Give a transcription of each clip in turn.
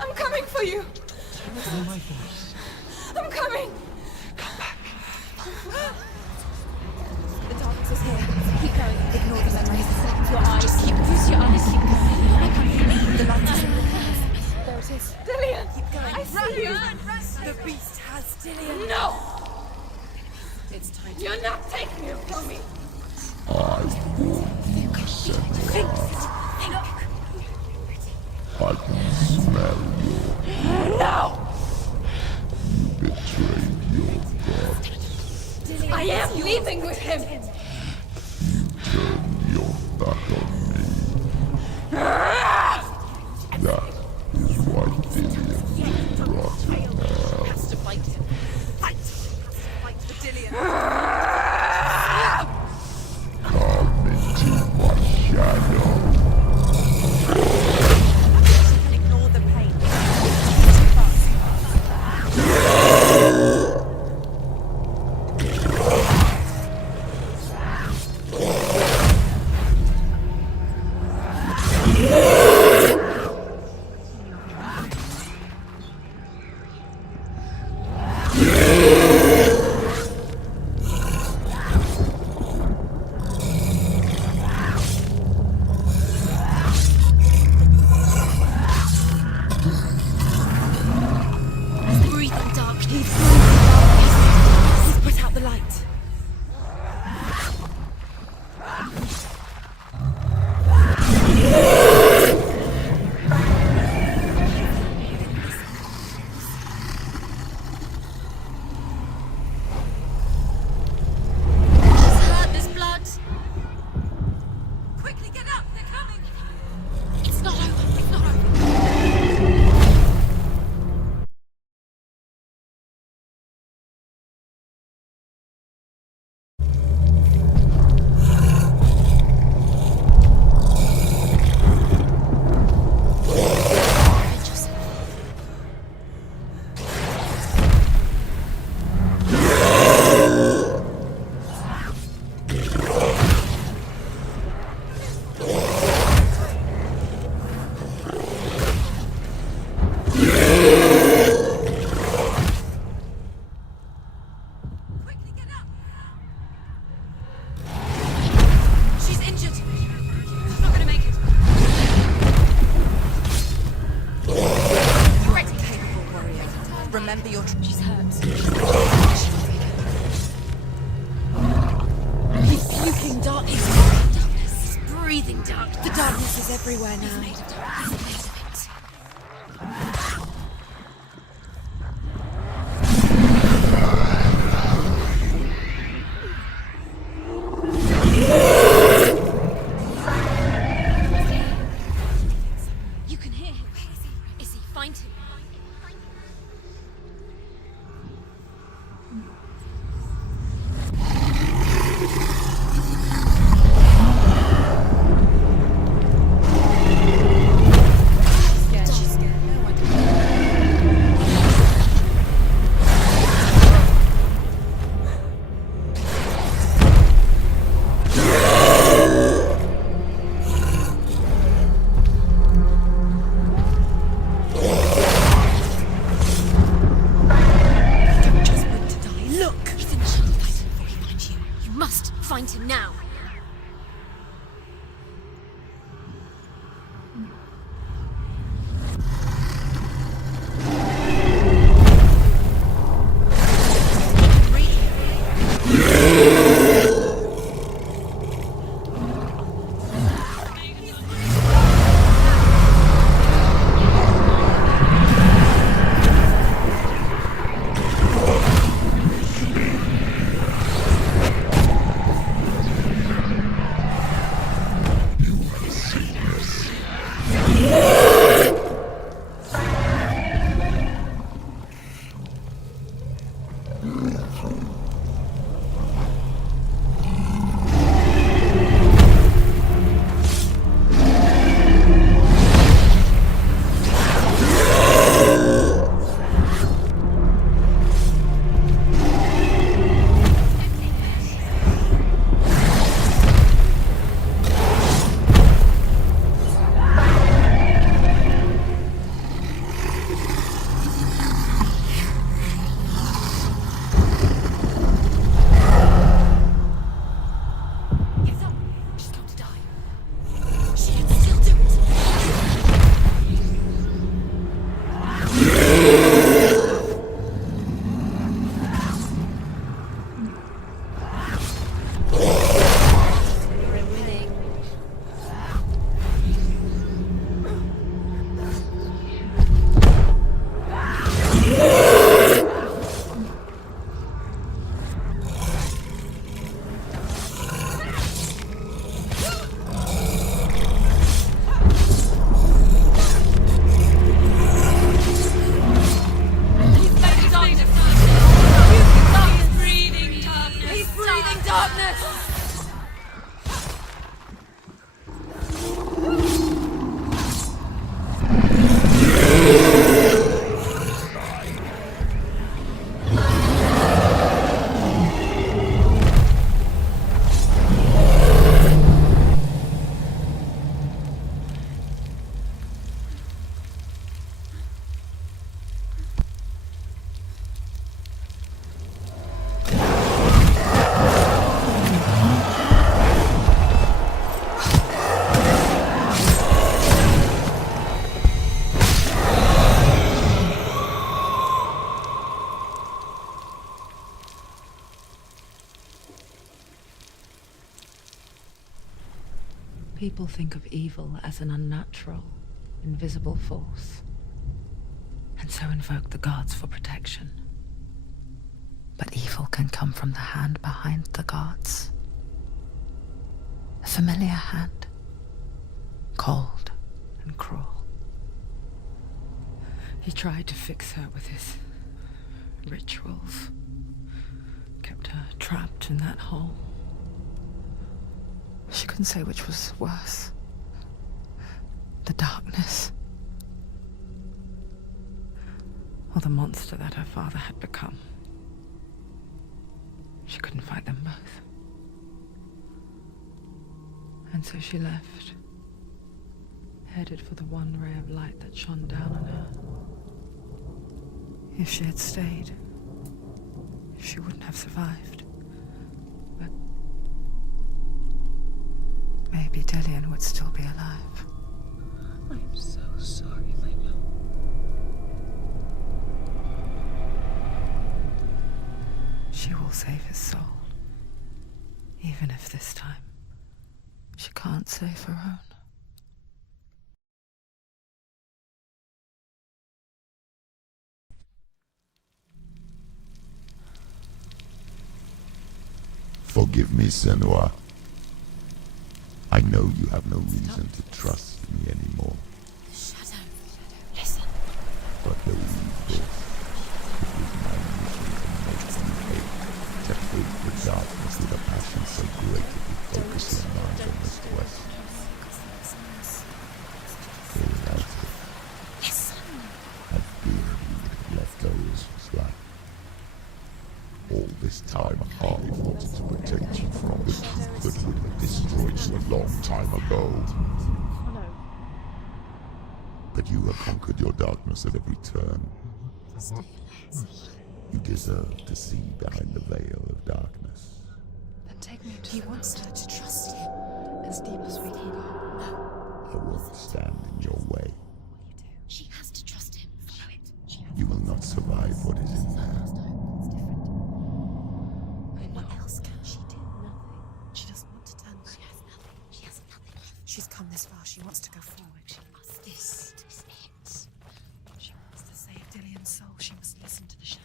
I'm coming for you. Follow my voice. I'm coming. Come back. The darkness is here. Keep going. Ignore the memories. Your eyes. Just use your eyes. Keep going. I can't see. The light is in your eyes. There it is. Dillian, Keep going. I see you. The beast has Dillian. No, It's time to... you're not taking him from me. Think. I can smell you. No, Betrayed your God. I am leaving with him. Turn your back on me. That is why Dillian brought you now. Has to fight him. Fight. Fight for Dillian. Come into my shadow. Ignore the pain. Breathing dark. He's put out the light. She's hurt. There's blood. Quickly get up. They're coming. It's not over. It's not over. Quickly get up! She's injured. She's not gonna make it. You're a capable warrior. Remember your... She's hurt. He's puking dark. He's breathing darkness. He's breathing dark. The darkness is everywhere now. He's made of dark. He's made of it. You can hear him. Where is he? Is he? Find him. People think of evil as an unnatural, invisible force, and so invoke the gods for protection. But evil can come from the hand behind the gods. A familiar hand, cold and cruel. He tried to fix her with his rituals, kept her trapped in that hole. She couldn't say which was worse. The darkness, or the monster that her father had become. She couldn't fight them both. And so she left, headed for the one ray of light that shone down on her. If she had stayed, she wouldn't have survived. But maybe Dillian would still be alive. I'm so sorry, my love. She will save his soul. Even if this time she can't save her own. Forgive me, Senua. I know you have no reason to trust me anymore. Shadow, listen. But believe this. It was my mission to make you hate. To hate the darkness with a passion so great that you focus your mind on this quest. Without it, Listen. I fear you would have let go as was right. All this time I wanted to protect you from the truth that would have destroyed you a long time ago. But you have conquered your darkness at every turn. You deserve to see behind the veil of darkness. Then take me to He wants her to trust him. as deep as we can go. I won't stand in your way. She has to trust him. Follow it. You will not survive what is in there. What else can she do? Nothing. She doesn't want to turn back. She has nothing. She has nothing. She's come this far. She wants to go forward. She must. This is it. She wants to save Dillian's soul. She must listen to the shadow.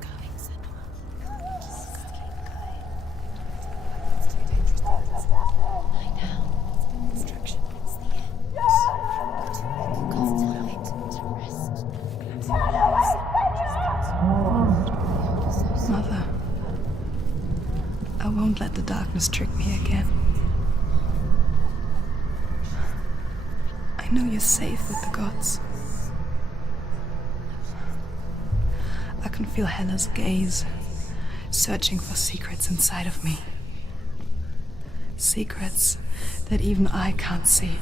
Going, Senua. Just keep going. It's too dangerous to listen. Lie down. Distraction. It's the end. You've got time to rest. Mother, I won't let the darkness trick me again. I know you're safe with the gods. I can feel Hela's gaze, searching for secrets inside of me. Secrets that even I can't see.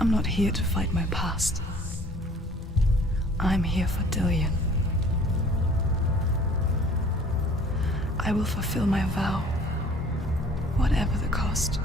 I'm not here to fight my past. I'm here for Dillian. I will fulfill my vow, whatever the cost.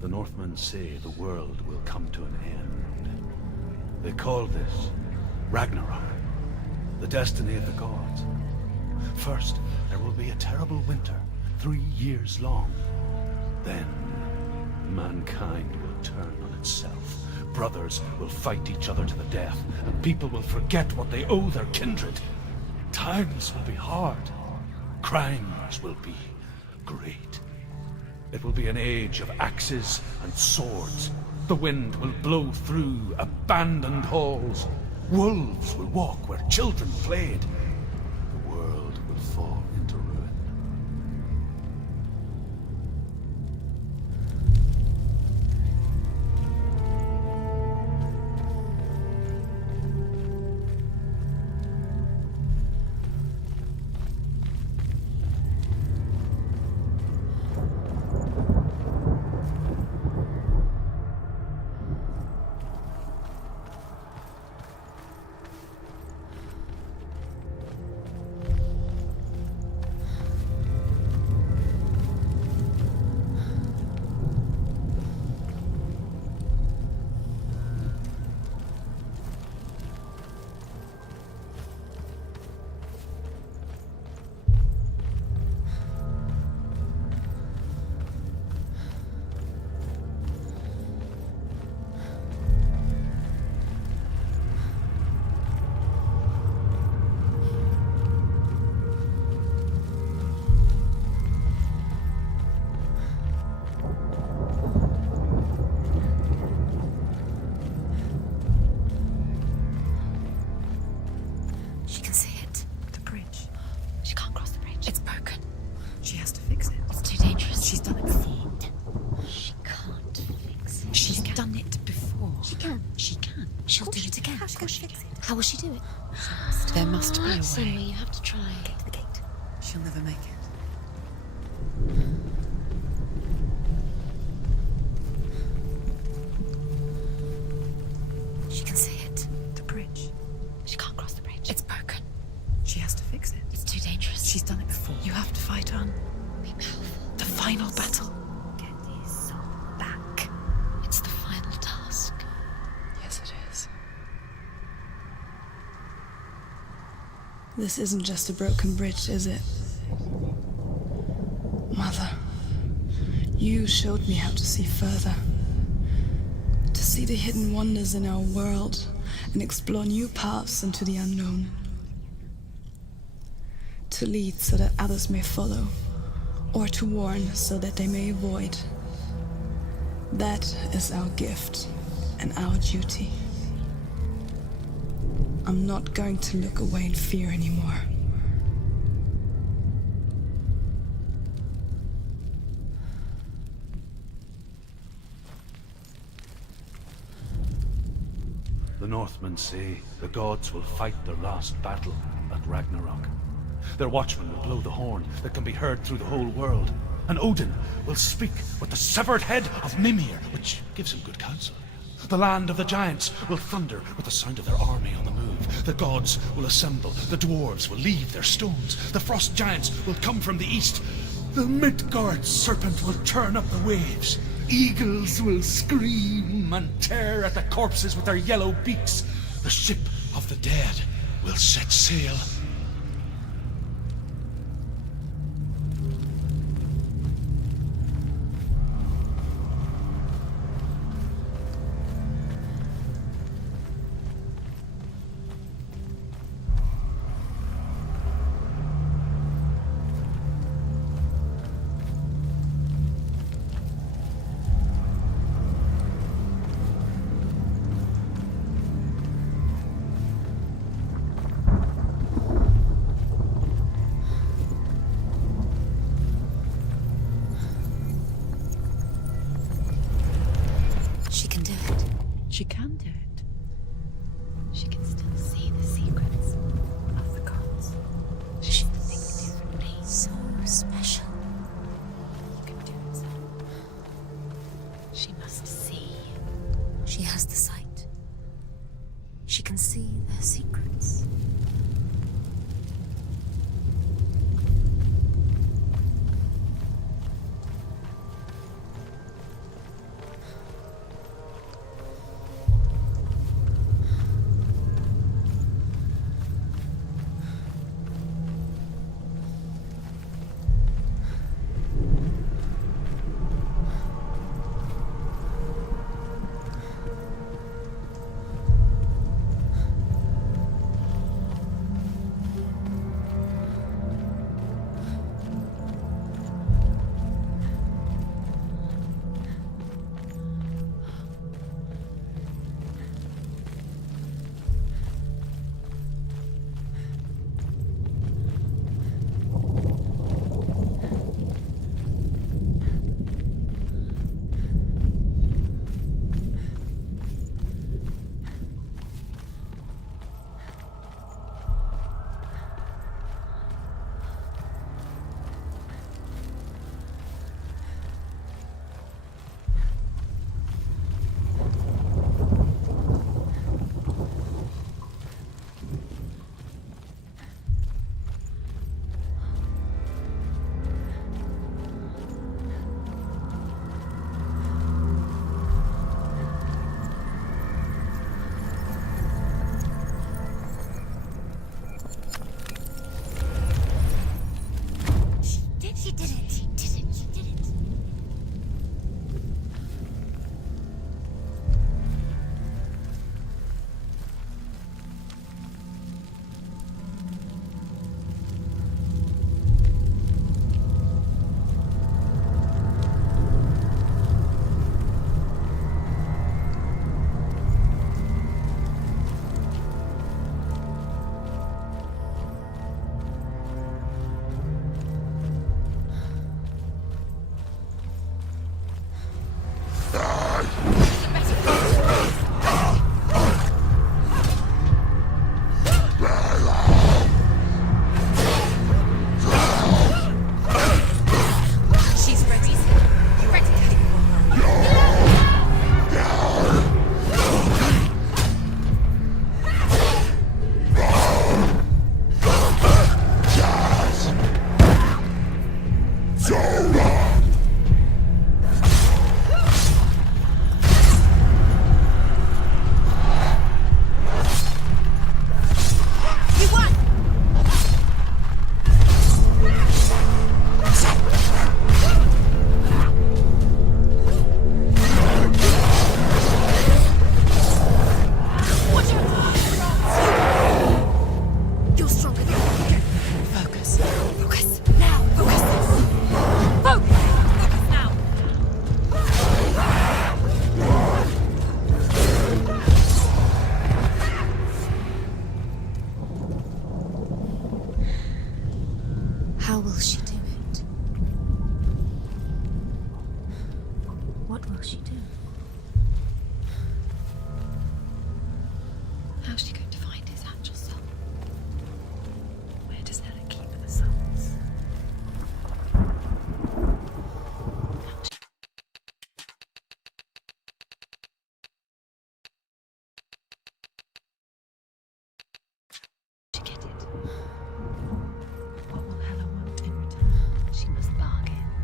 The Northmen say the world will come to an end. They call this Ragnarok, the destiny of the gods. First, there will be a terrible winter, 3 years long. Then, mankind will turn on itself. Brothers will fight each other to the death, and people will forget what they owe their kindred. Times will be hard. Crimes will be great. It will be an age of axes and swords. The wind will blow through abandoned halls. Wolves will walk where children played. The world will fall into ruin. She'll do it again. How's she gonna fix it? How will she do it? There must be a way. Senua, you have to try. Get to the gate. She'll never make it. She can see it. The bridge. She can't cross the bridge. It's broken. She has to fix it. It's too dangerous. She's done it before. You have to fight on. Be powerful. The final battle. Get his soul back. It's the final task. Yes, it is. This isn't just a broken bridge, is it? Mother, you showed me how to see further. To see the hidden wonders in our world and explore new paths into the unknown. To lead so that others may follow, or to warn so that they may avoid. That is our gift and our duty. I'm not going to look away in fear anymore. The Northmen say the gods will fight their last battle at Ragnarok. Their watchmen will blow the horn that can be heard through the whole world, and Odin will speak with the severed head of Mimir, which gives him good counsel. The land of the giants will thunder with the sound of their army on the move. The gods will assemble, the dwarves will leave their stones, the frost giants will come from the east, the Midgard serpent will turn up the waves, eagles will scream and tear at the corpses with their yellow beaks, the ship of the dead will set sail. She can do it. She can do it. She can still see the secrets Of the gods. She can think differently. So special. You can do it. She must see. She has the sight. She can see their secrets.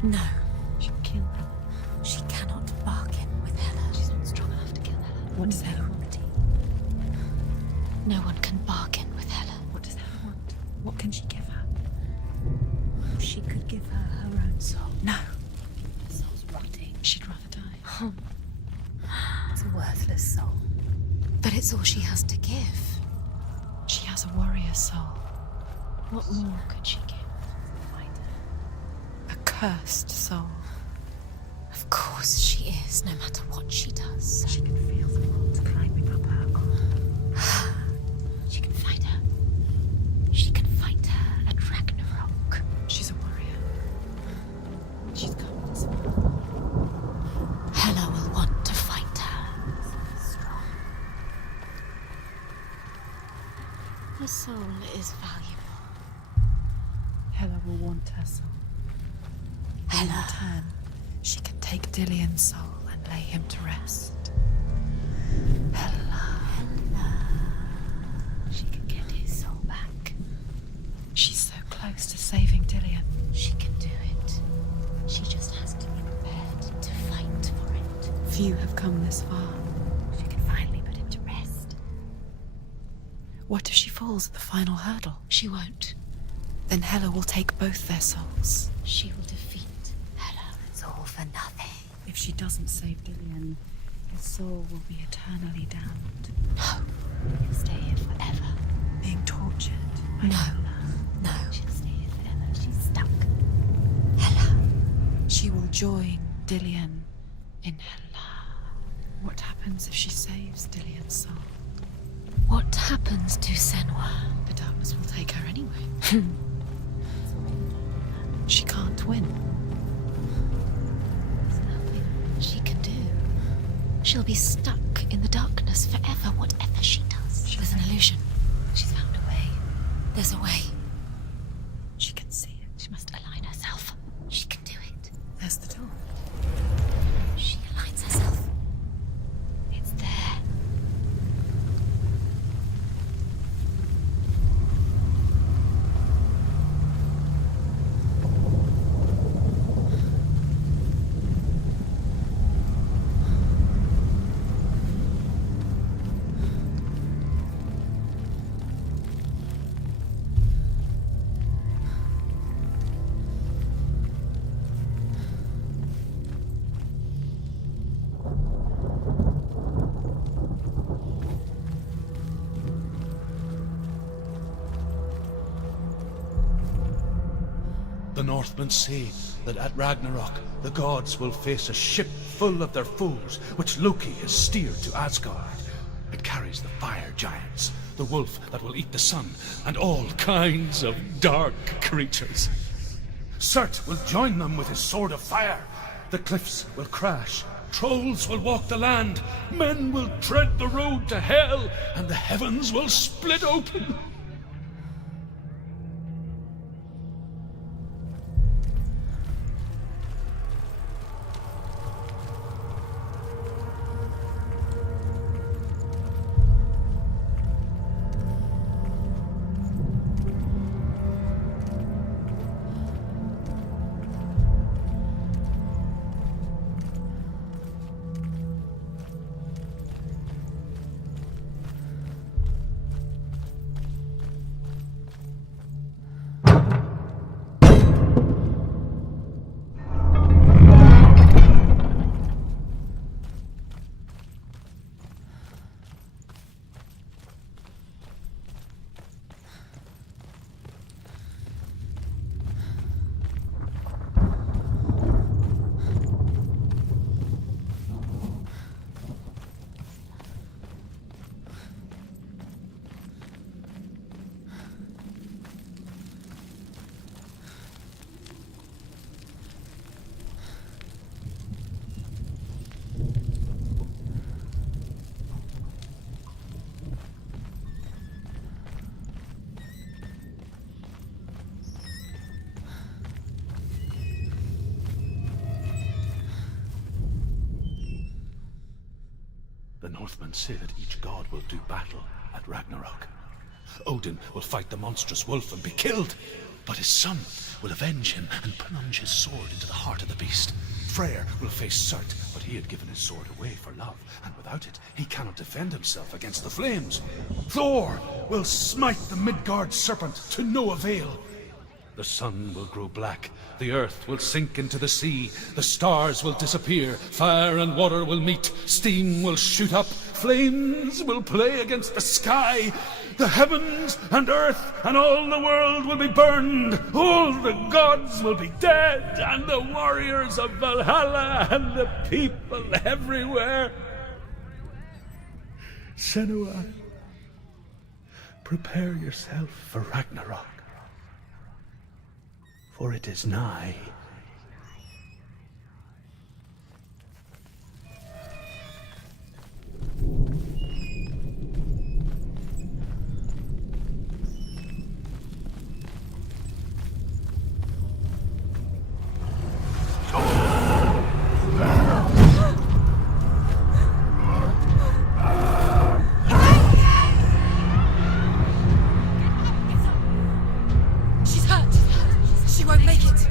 No. She'll kill Hela. She cannot bargain with Hela. She's not strong enough to kill Hela. What does Hela want? No one can bargain with Hela. What does Hela want? What can she give her? She could give her her own soul. No. Her soul's rotting. She'd rather die. It's a worthless soul. But it's all she has to give. She has a warrior soul. What more could she give? A cursed soul. Of course she is, no matter what she does. She can feel the world climbing up her arm. She can fight her. She can fight her at Ragnarok. She's a warrior. She's come this far. Hela will want to fight her. Strong. Her soul is valuable. Hela will want her soul. In Hela. return, she can take Dillion's soul and lay him to rest. Hela. She can get his soul back. She's so close to saving Dillion. She can do it. She just has to be prepared to fight for it. Few have come this far. She can finally put him to rest. What if she falls at the final hurdle? She won't. Then Hela will take both their souls. She will defeat Hela. It's all for nothing. If she doesn't save Dillion, his soul will be eternally damned. No. He'll stay here forever. Being tortured. by No. Hela. No. She'll stay here forever. She's stuck. Hela. She will join Dillion in Hela. What happens if she saves Dillion's soul? What happens to Senua? The darkness will take her anyway. She can't win. There's nothing she can do. She'll be stuck in the darkness forever, whatever she does. There's an illusion. She's found a way. There's a way. She can see it. She must align herself. She can do it. There's the door. She aligns herself. It's there. The Northmen say that at Ragnarok, the gods will face a ship full of their foes, which Loki has steered to Asgard. It carries the fire giants, the wolf that will eat the sun, and all kinds of dark creatures. Surt will join them with his sword of fire. The cliffs will crash, trolls will walk the land, men will tread the road to hell, and the heavens will split open. The Northmen say that each god will do battle at Ragnarok. Odin will fight the monstrous wolf and be killed. But his son will avenge him and plunge his sword into the heart of the beast. Freyr will face Surt, but he had given his sword away for love, and without it, he cannot defend himself against the flames. Thor will smite the Midgard serpent to no avail. The sun will grow black, the earth will sink into the sea, the stars will disappear, fire and water will meet, steam will shoot up, flames will play against the sky, the heavens and earth and all the world will be burned, all the gods will be dead, and the warriors of Valhalla and the people everywhere. Senua, prepare yourself for Ragnarok. For it is nigh. She's hurt. She won't make it.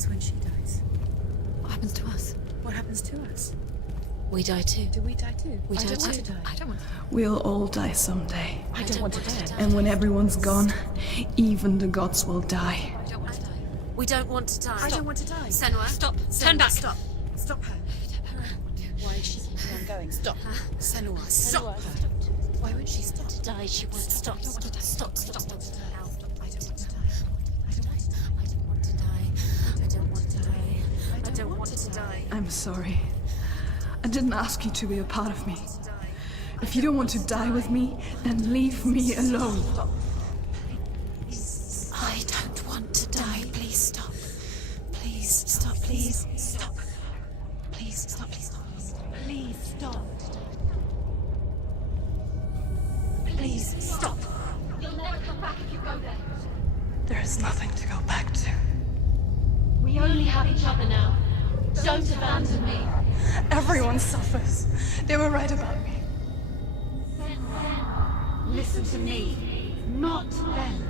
happens when she dies? What happens to us? What happens to us? We die too. Do we die too? We I die don't want too. to die. I don't want to die. We'll all die someday. I don't want to die. And when everyone's gone, even the gods will die. I don't want to die. We don't want to die. I don't want to die. Senua, stop. Senua, Turn back. Stop. Stop her. Why is she keeping on going? Stop. Senua, stop her. Why won't she stop? To die, she won't stop. I don't want to die. Stop. I don't want to die. Now. I don't want to die. I don't want to die. I don't want to die. I'm sorry. I didn't ask you to be a part of me. If you don't want to die with me, then leave me alone. I don't want to die. Please stop. Please stop. Please stop. Please stop. Please stop. Please stop. Please stop. You'll never come back if you go there. There is nothing to go back to. We only have each other now. Don't abandon me. Everyone suffers. They were right about me. Listen to me, not them.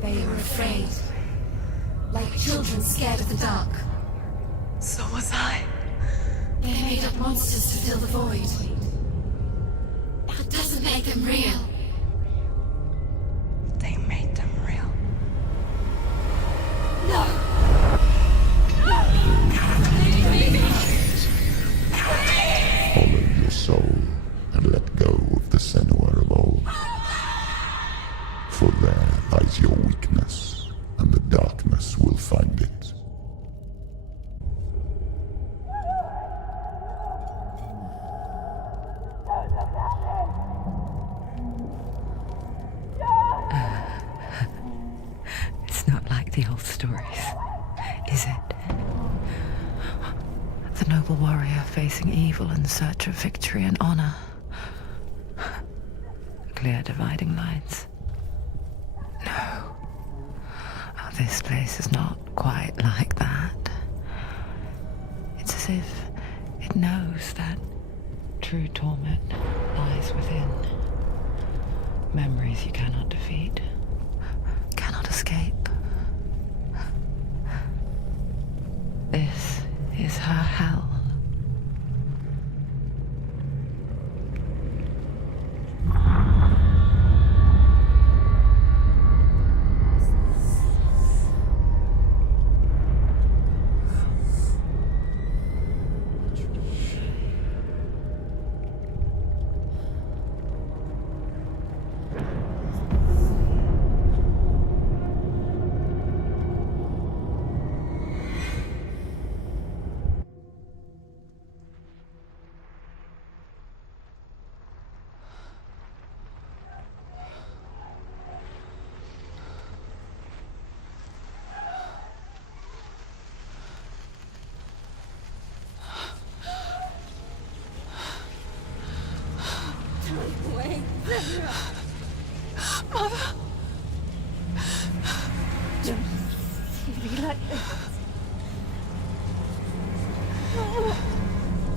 They were afraid. Like children scared of the dark. So was I. They made up monsters to fill the void. That doesn't make them real. They made them real. Follow your soul and let go of the Senua of old. For there lies your weakness, and the darkness will find it. It's not like the old stories, is it? The noble warrior facing evil in search of victory and honor. Clear dividing lines. No. Oh, this place is not quite like that. It's as if it knows that true torment lies within. Memories you cannot defeat, cannot escape. This is her hell.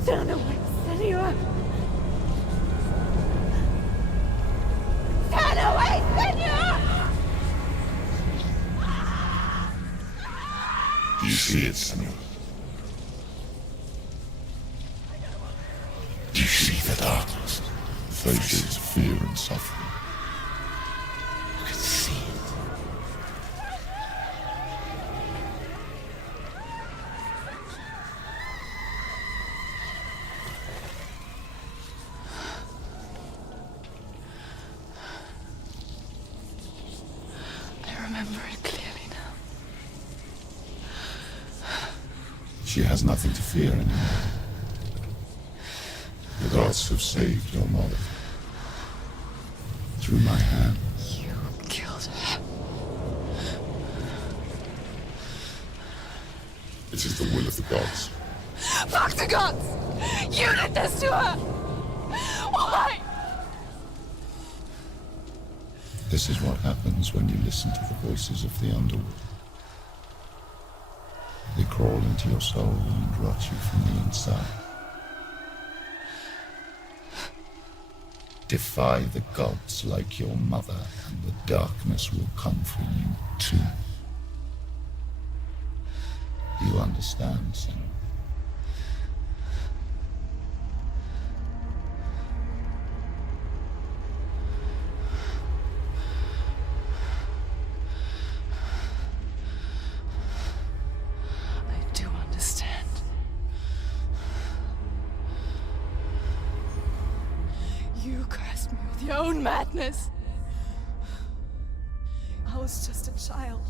Turn away, Senua! Turn away, Senua! Do you see it, Senua? Do you see the darkness? Faces of fear and suffering. You can see it. I remember it clearly now. She has nothing to fear anymore. The gods have saved your mother. Through my hand. You killed her. It is the will of the gods. Fuck the gods! You did this to her! Why? This is what happens when you listen to the voices of the underworld. They crawl into your soul and rot you from the inside. Defy the gods like your mother, and the darkness will come for you too. Do you understand, Senua? I do understand. You cursed me with your own madness. I was just a child.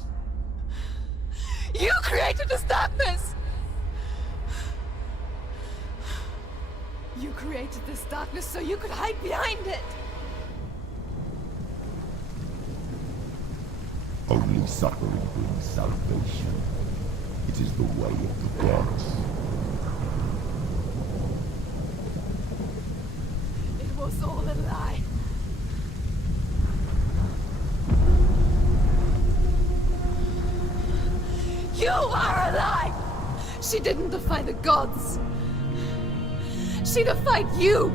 You created this darkness! You created this darkness so you could hide behind it! Only suffering brings salvation. It is the way of the gods. It was all a lie. You are a lie! She didn't defy the gods. She defied you!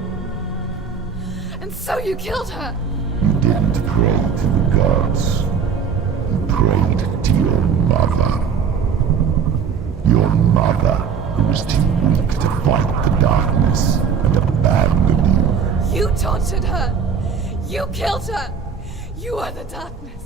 And so you killed her! You didn't pray to the gods. You prayed to your mother. Your mother, who was too weak to fight the darkness and abandoned you. You tortured her! You killed her! You are the darkness!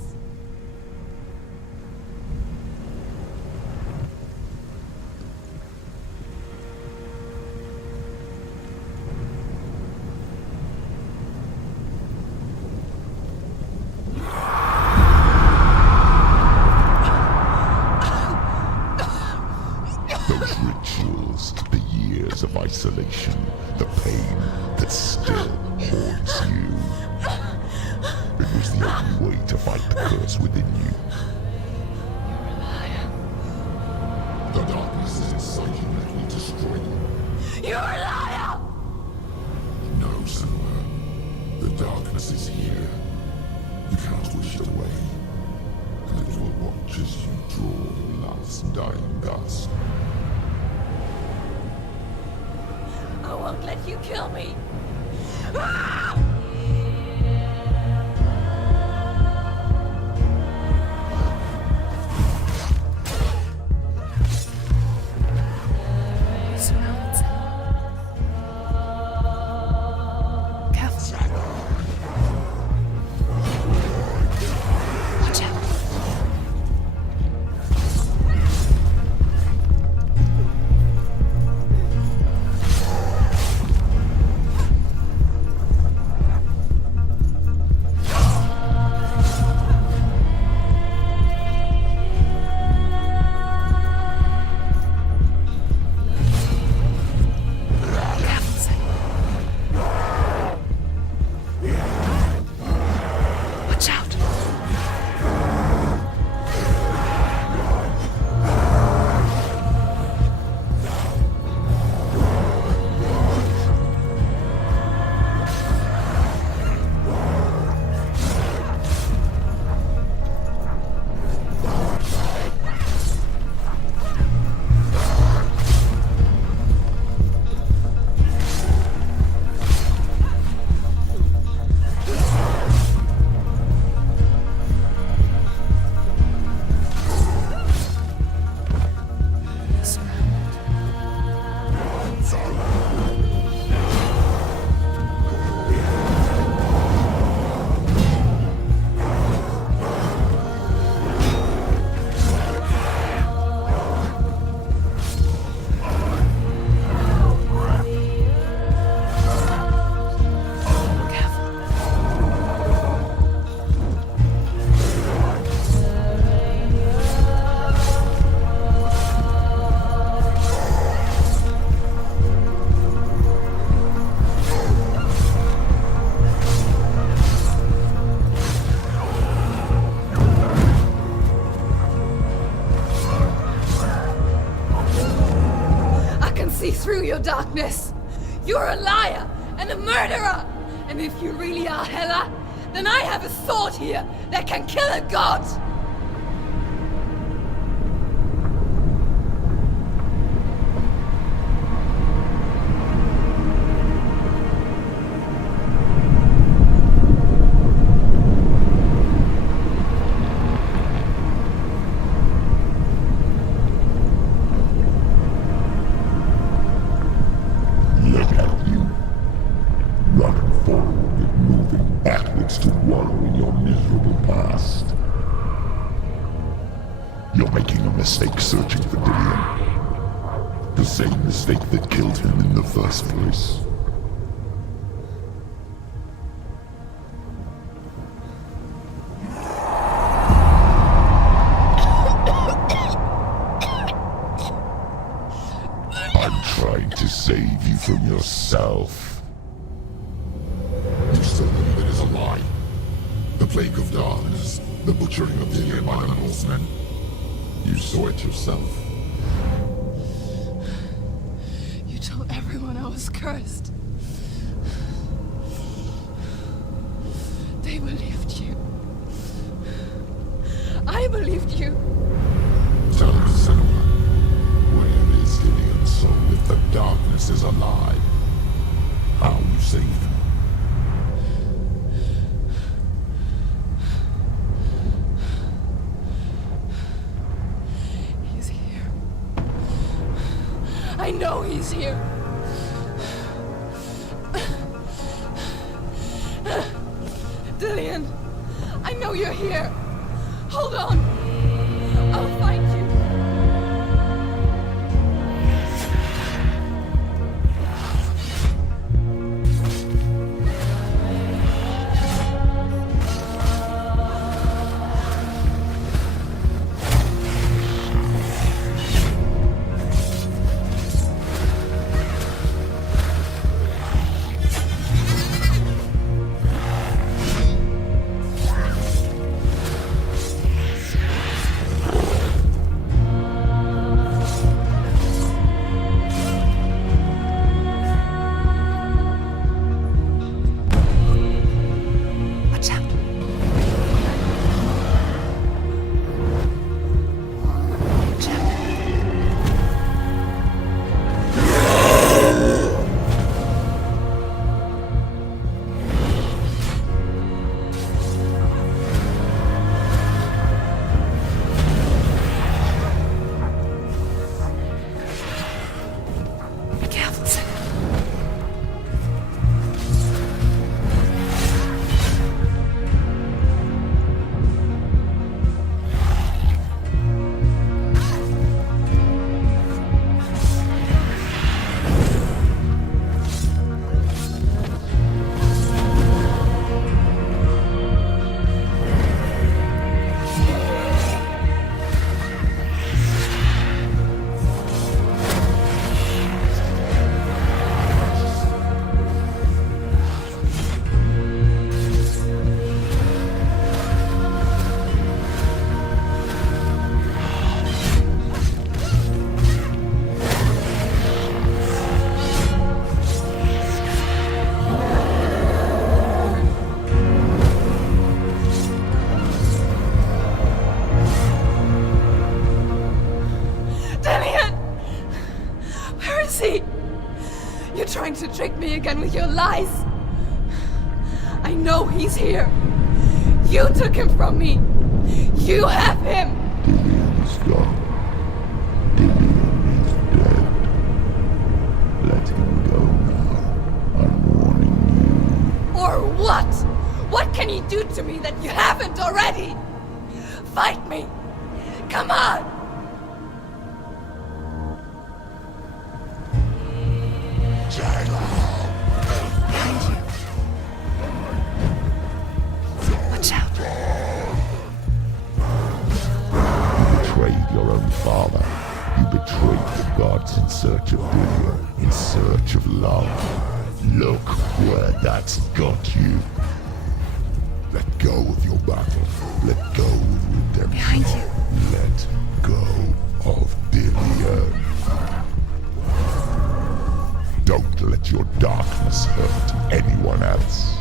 Those rituals, the years of isolation, the pain that still haunts you. It was the only way to fight the curse within you. You're a liar. The darkness is inside you that will destroy you. You're a liar! No, Senua. The darkness is here. You cannot wish it away. And it will watch as you draw your last dying gasp. I won't let you kill me! Surrounds her. Careful. Watch out. Watch out! See through your darkness. You're a liar and a murderer. And if you really are Hela, then I have a sword here that can kill a god. You're making a mistake searching for Dillion. The same mistake that killed him in the first place. I'm trying to save you from yourself. You still believe it is a lie? The plague of darkness, the butchering of Dillion by the Northmen. You saw it yourself. You told everyone I was cursed. They believed you. I believed you. Tell me, Senua, where is Dillion's soul if the darkness is alive? How you saved him? He's here. I know he's here. Dillion, I know you're here. Hold on. I'll find you. You're trying to trick me again with your lies. I know he's here. You took him from me. You have him. Dillion is gone. Dillion is dead. Let him go now. I'm warning you. Or what? What can he do to me that you haven't already? Fight me. Come on. Watch out. You betrayed your own father. You betrayed the gods in search of Dillion, in search of love. Look where that's got you. Let go of your battle. Let go of redemption. Behind you. Let go of Dillion. Don't let your darkness hurt anyone else.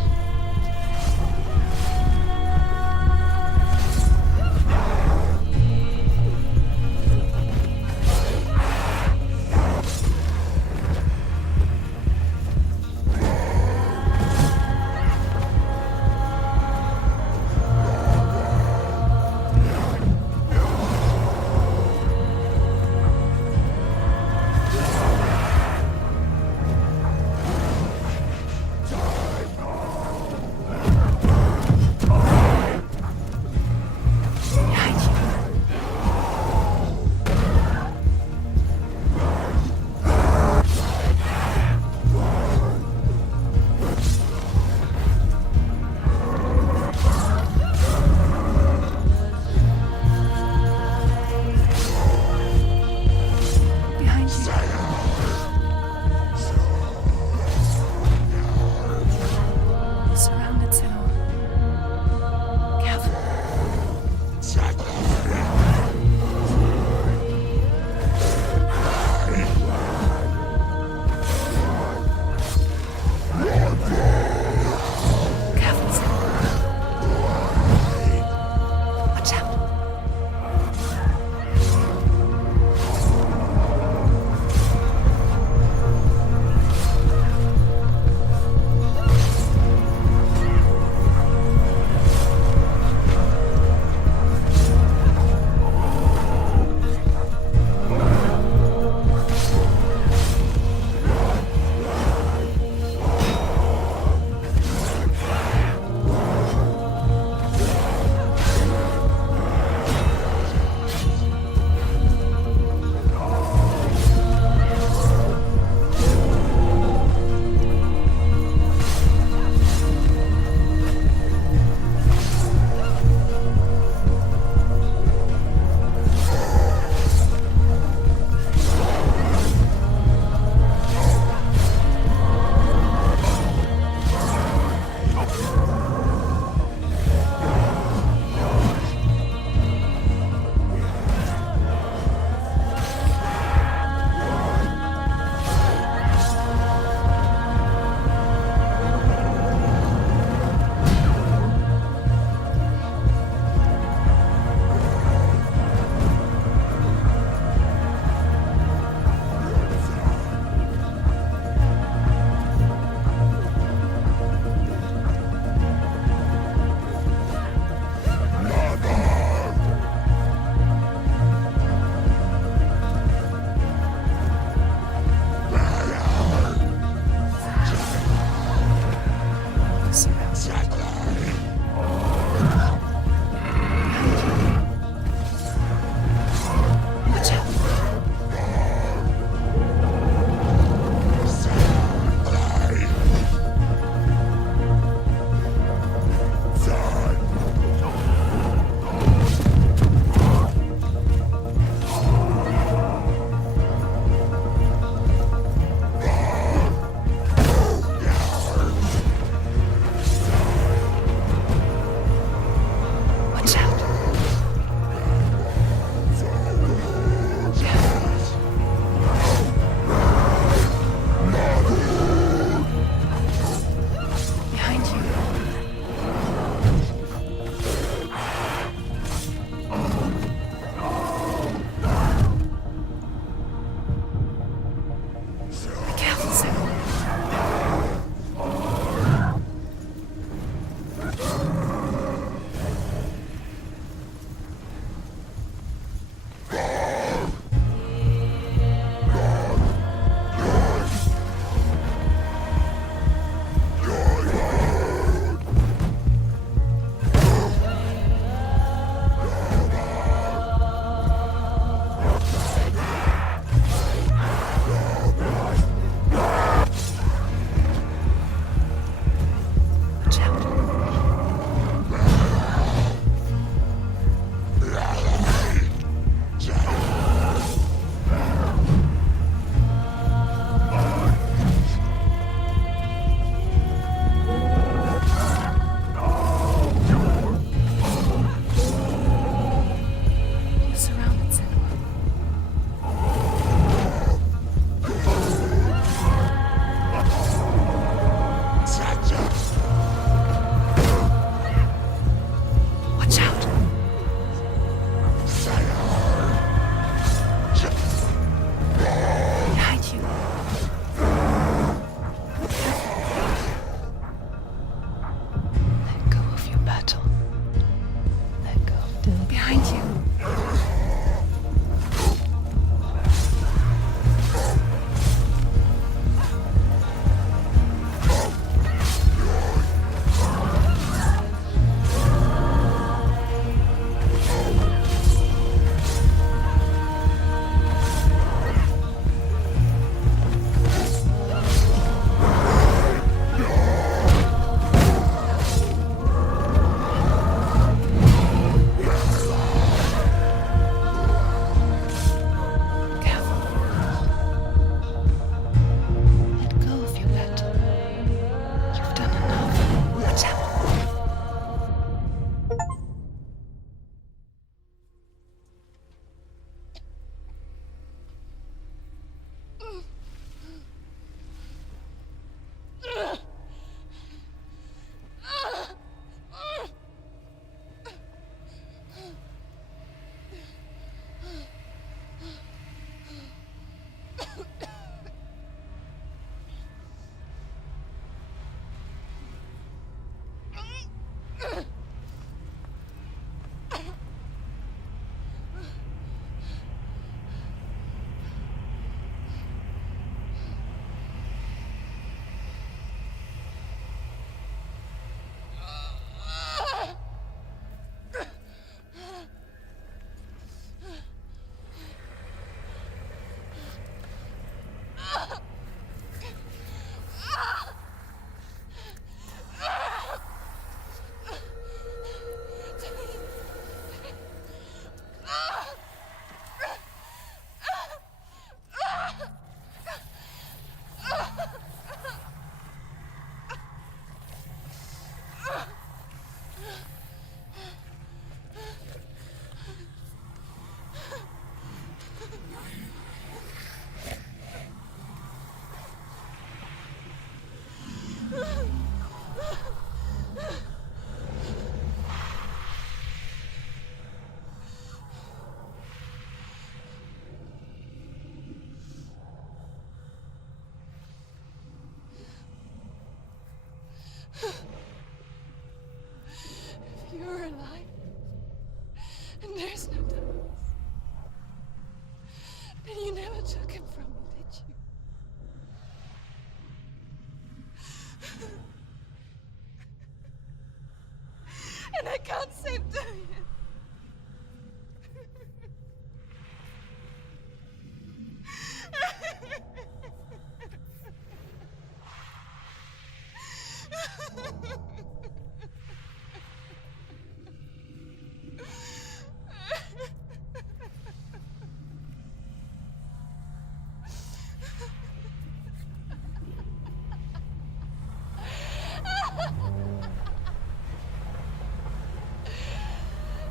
same doing it.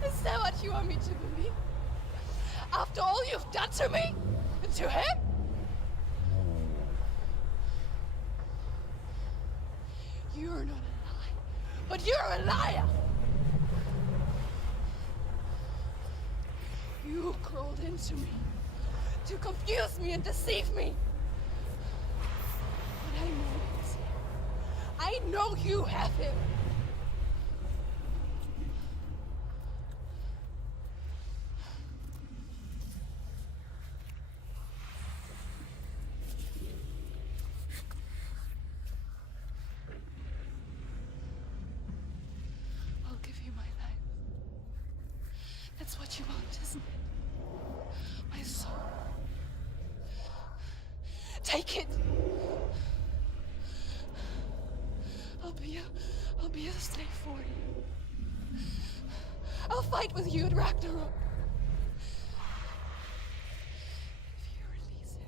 Is that what you want me to believe? After all you've done to me? And to him? You're not a lie, but you're a liar! You crawled into me to confuse me and deceive me. But I know he's here. I know you have him. I'll give you my life. That's what you want, isn't it? My soul. Take it. I'll be a slave for you. I'll fight with you at Ragnarok. If you release it.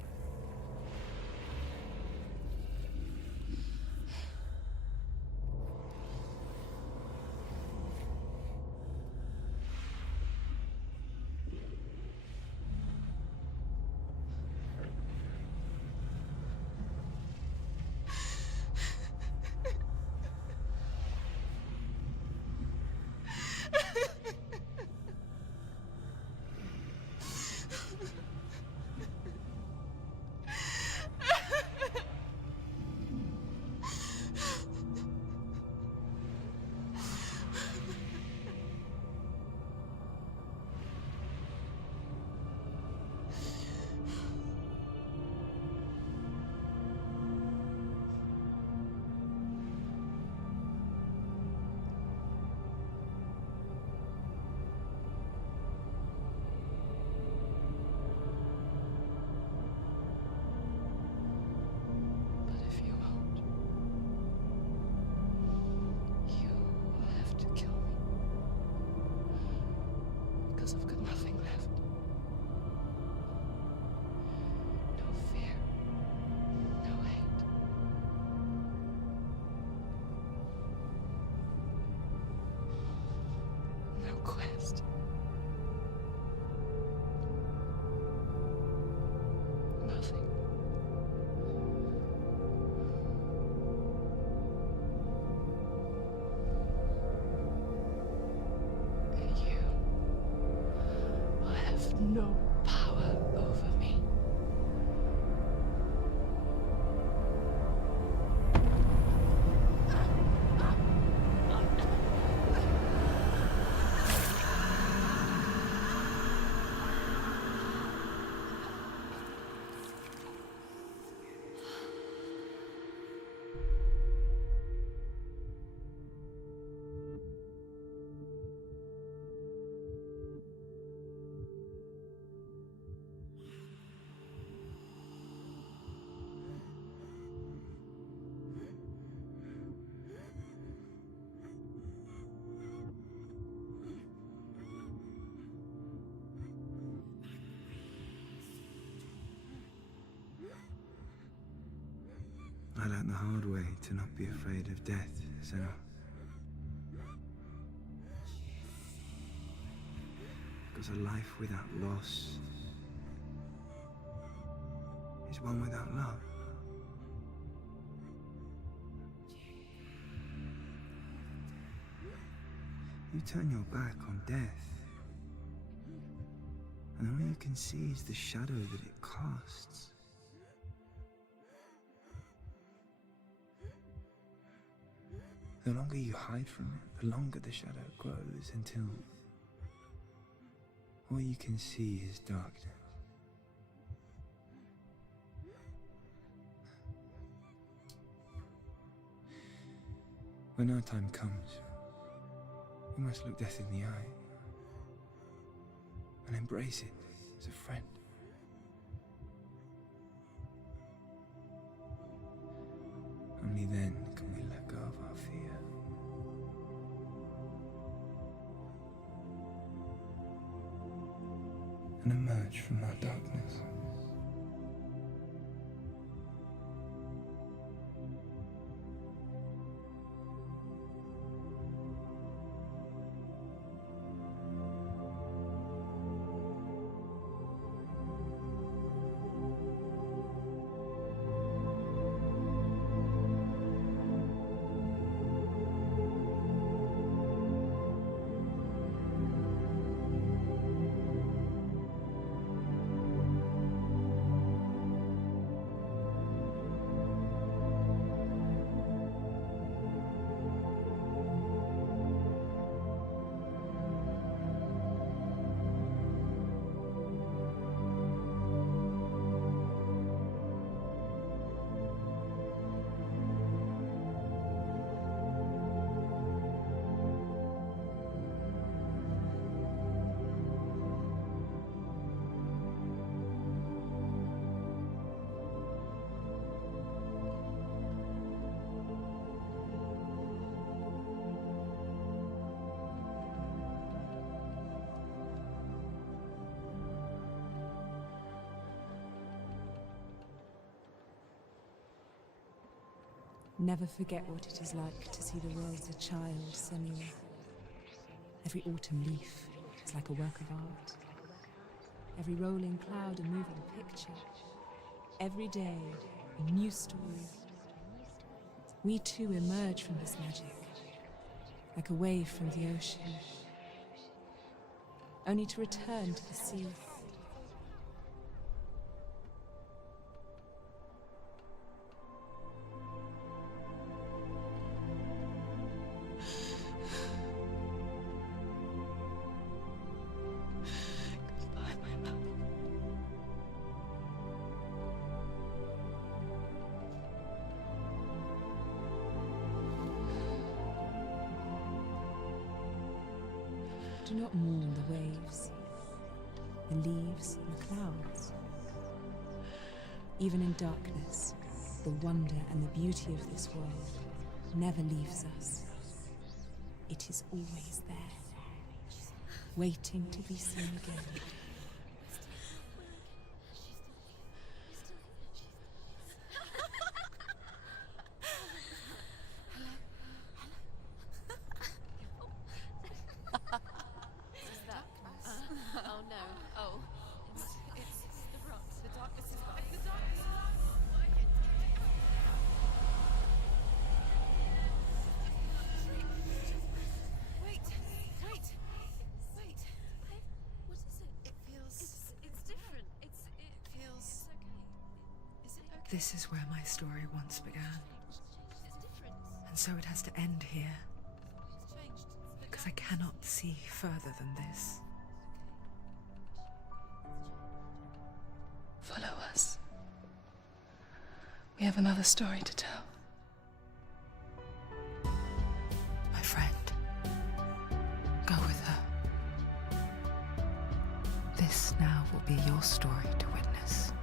But if you won't, you will have to kill me. Because I've got nothing left. No fear. No hate. No quest. Nothing. And you will have no power over me. I learned the hard way to not be afraid of death, Senua. Because a life without loss is one without love. You turn your back on death, and all you can see is the shadow that it casts. The longer you hide from it, the longer the shadow grows until all you can see is darkness. When our time comes, We must look death in the eye and embrace it as a friend. Only then can we let go of our fear. And emerge from our darkness. Never forget what it is like to see the world as a child, Senua. Every autumn leaf is like a work of art. Every rolling cloud a moving picture. Every day a new story. We too emerge from this magic, like a wave from the ocean, only to return to the sea. Do not mourn the waves, the leaves and the clouds. Even in darkness, the wonder and the beauty of this world never leaves us. It is always there, waiting to be seen again. Oh no. Oh. It's the rocks. The darkness is back. The darkness is Wait. What is it? It feels... It's different. It feels... okay. Is it okay? This is where my story once began. It's different. And so it has to end here, It's changed. because I cannot see further than this. Follow us. We have another story to tell. My friend, go with her. This now will be your story to witness.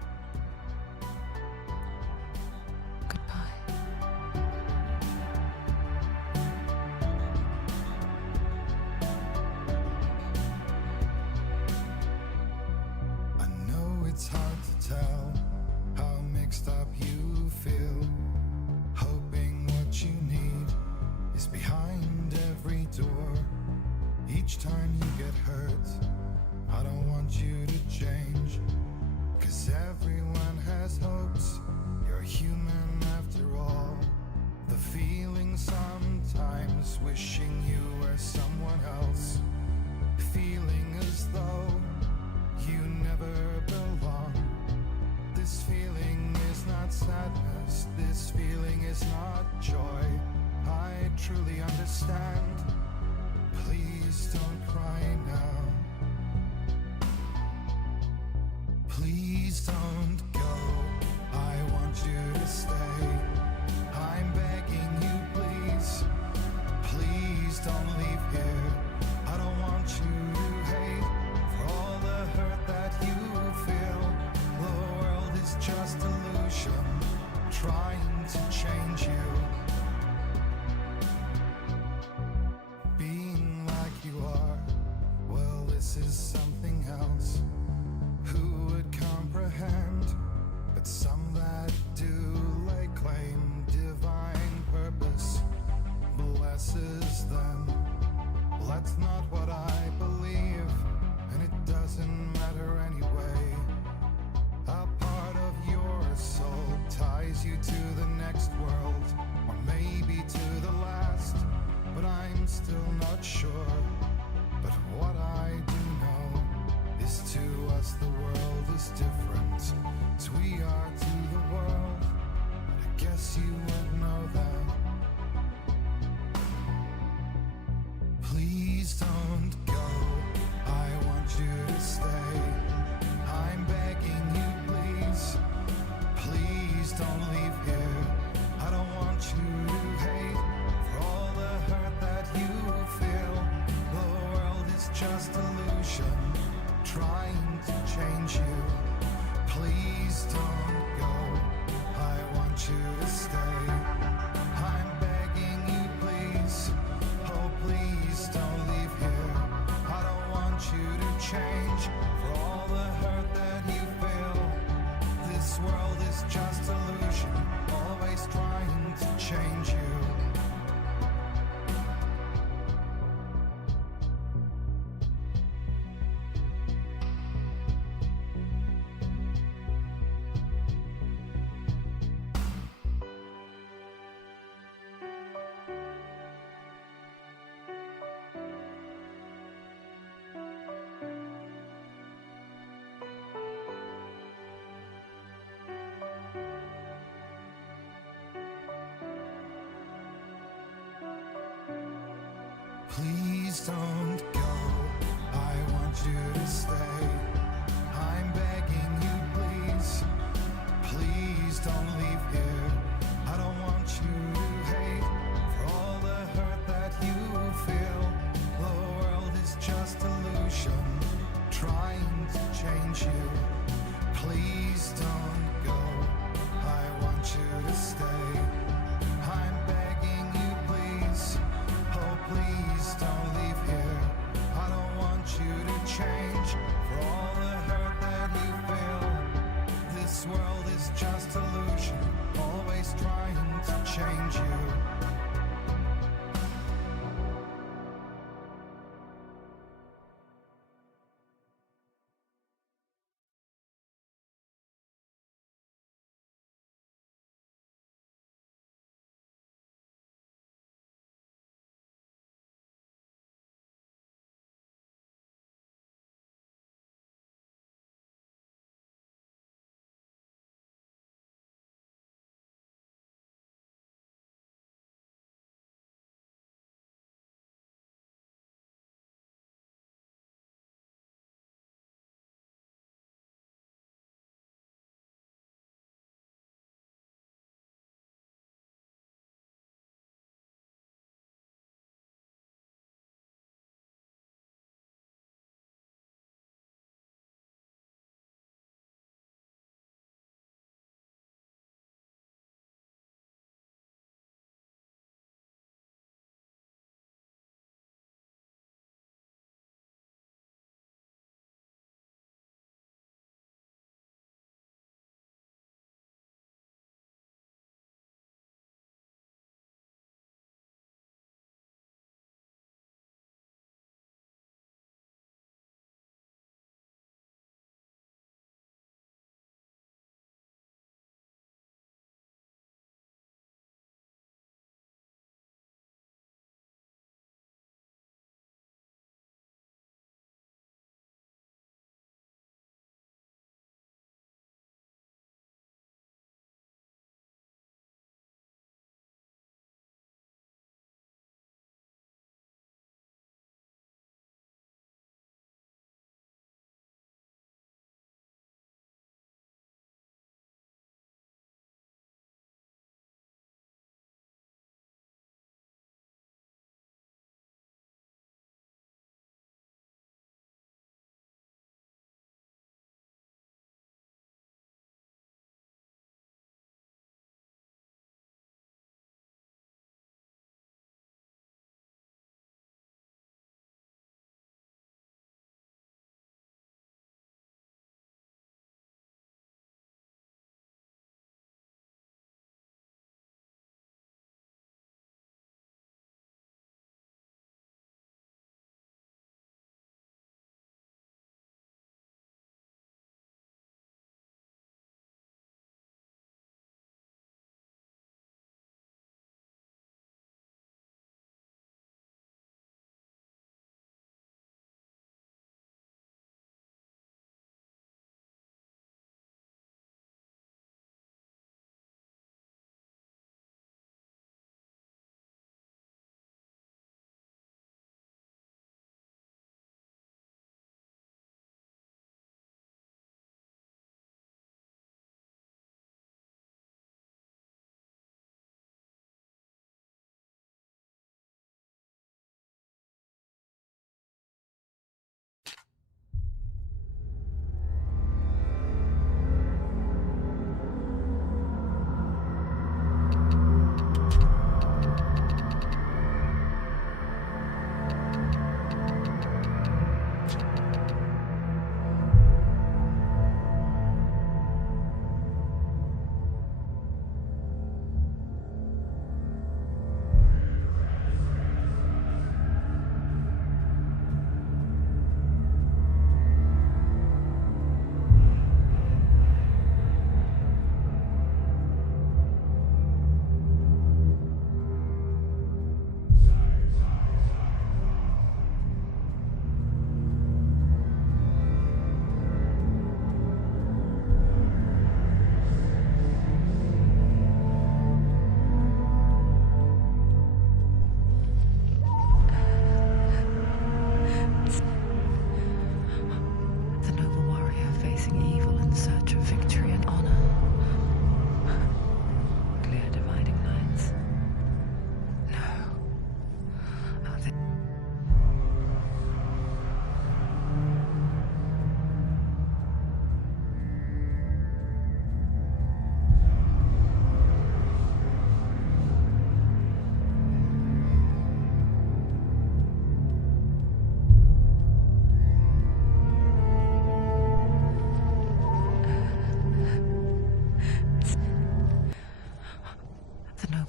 Goodbye. I know it's hard to tell how mixed up you feel. Hoping what you need is behind every door. Each time you get hurt, I don't want you to change. 'Cause everyone has hopes, you're human after all. The feeling sometimes wishing you were someone else. Feeling as though you never belong. This feeling is not sadness, this feeling is not joy. I truly understand. Please don't cry now. Please don't go. I want you to stay. I'm begging you, please. Please don't leave here. you to the next world, or maybe to the last, but I'm still not sure. But what I do know is to us the world is different, as we are to the world. I guess you would know that. Please don't go, I want you to stay. I'm begging you, please. Please don't leave here. I don't want you to hate for all the hurt that you feel. The world is just illusion, trying to change you. Please don't go, I want you to stay. I'm begging you, please. Oh, please don't leave here. I don't want you to change for all the hurt that you feel. This world is just illusion, always trying to change you. Please don't go, I want you to stay. I'm begging you, please. Please don't leave here. I don't want you to hate for all the hurt that you feel. The world is just illusion, trying to change you. Please don't go, I want you to stay. I'm begging you, please. Oh, please don't leave here. I don't want you to change for all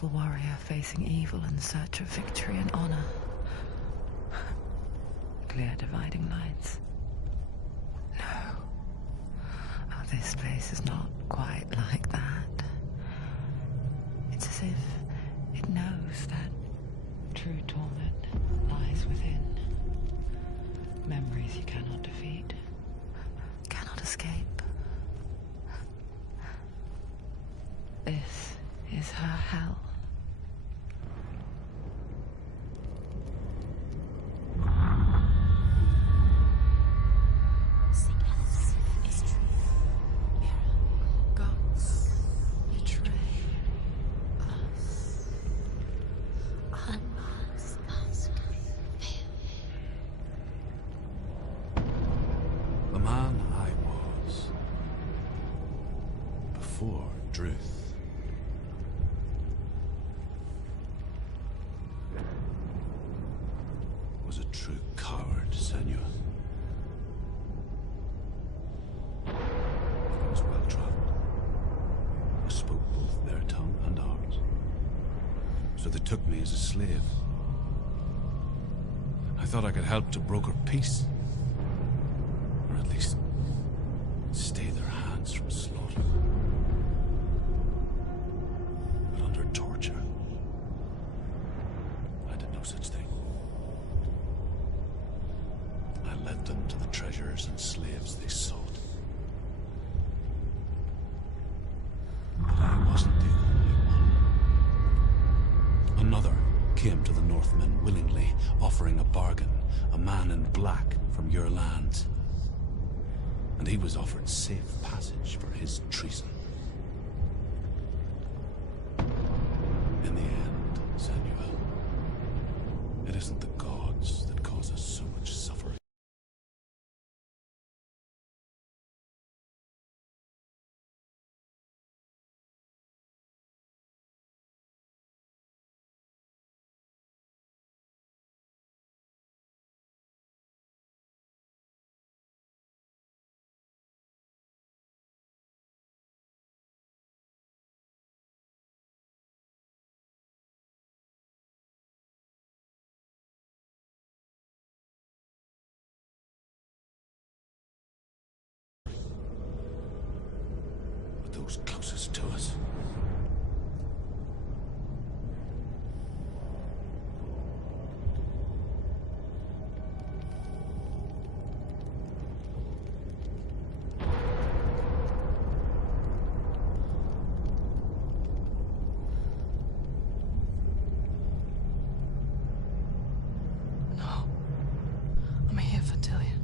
noble warrior facing evil in search of victory and honor. Clear dividing lines. No. Oh, this place is not quite like that. It's as if it knows that true torment lies within. Memories you cannot defeat, cannot escape. This is her hell. Gods betray us. The man I was before Druth was a true coward, Senua. I was well traveled. I spoke both their tongue and ours. So they took me as a slave. I thought I could help to broker peace. Or at least stay their hands from slaughter. But under torture, I did no such thing. I led them to the treasures and slaves they sought. But I wasn't the only one. Another came to the Northmen willingly, offering a bargain, a man in black from your lands. And he was offered safe passage for his treason. In the end, Senua, it isn't the gods that cause us so much suffering. But those closest to us, No. I'm here for Dillian.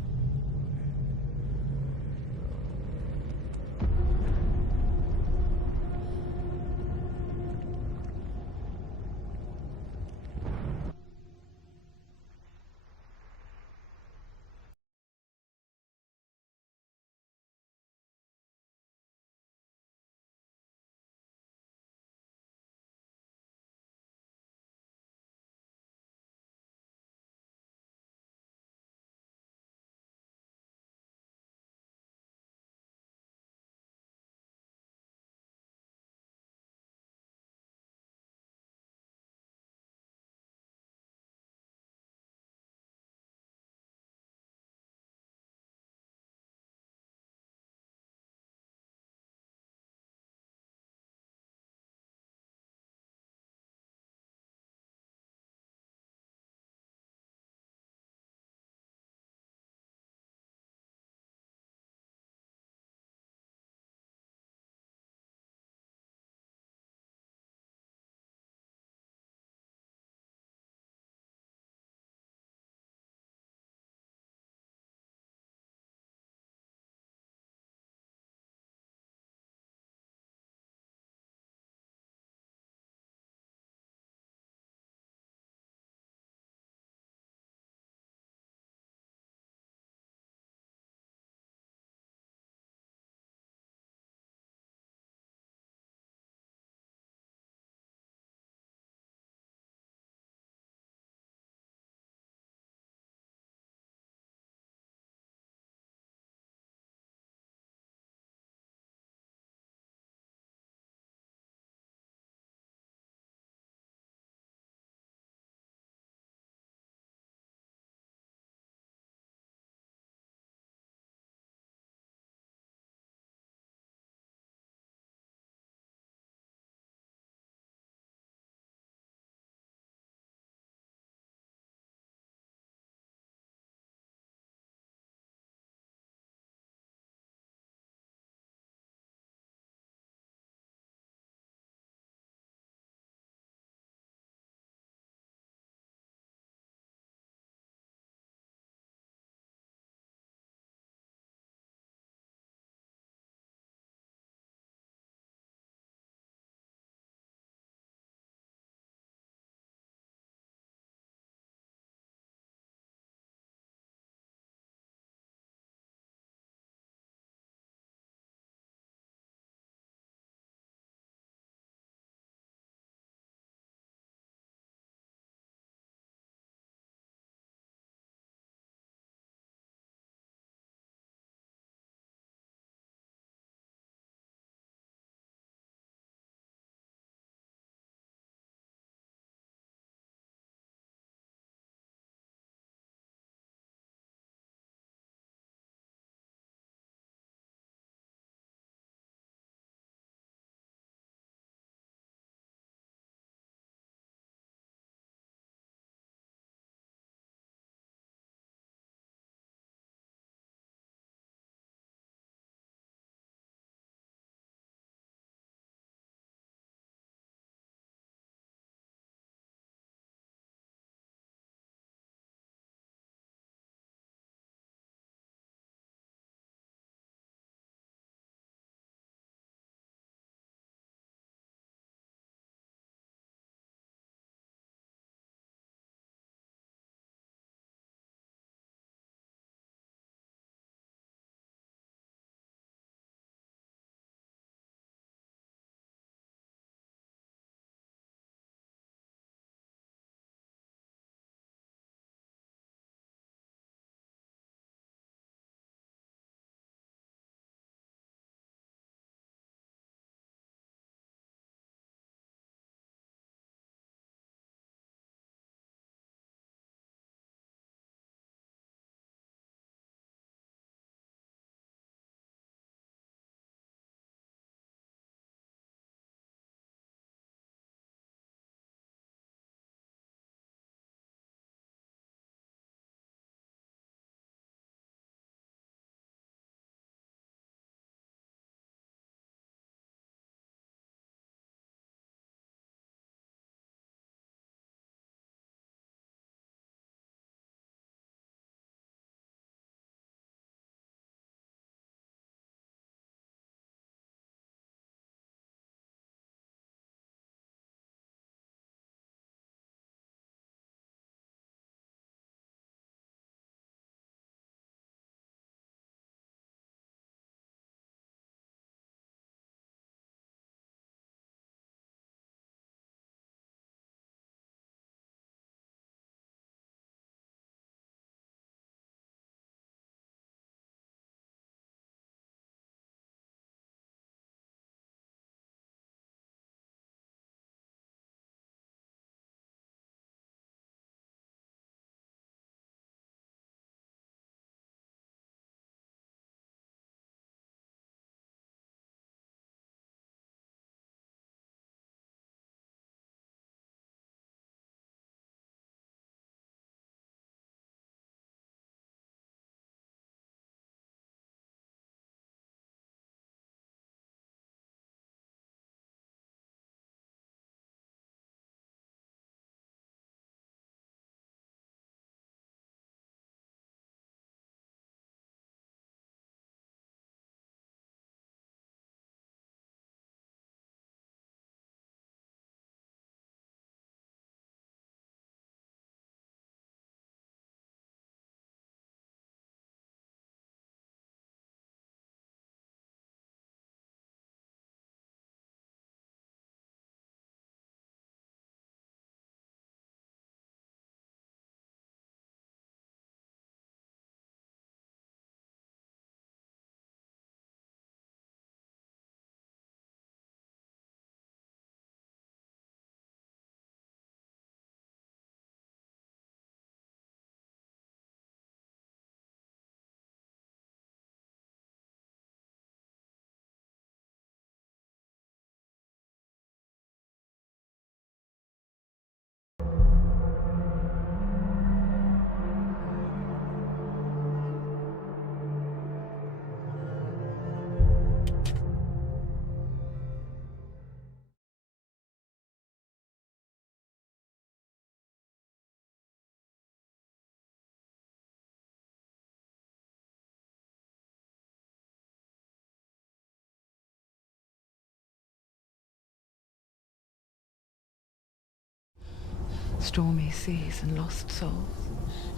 stormy seas and lost souls.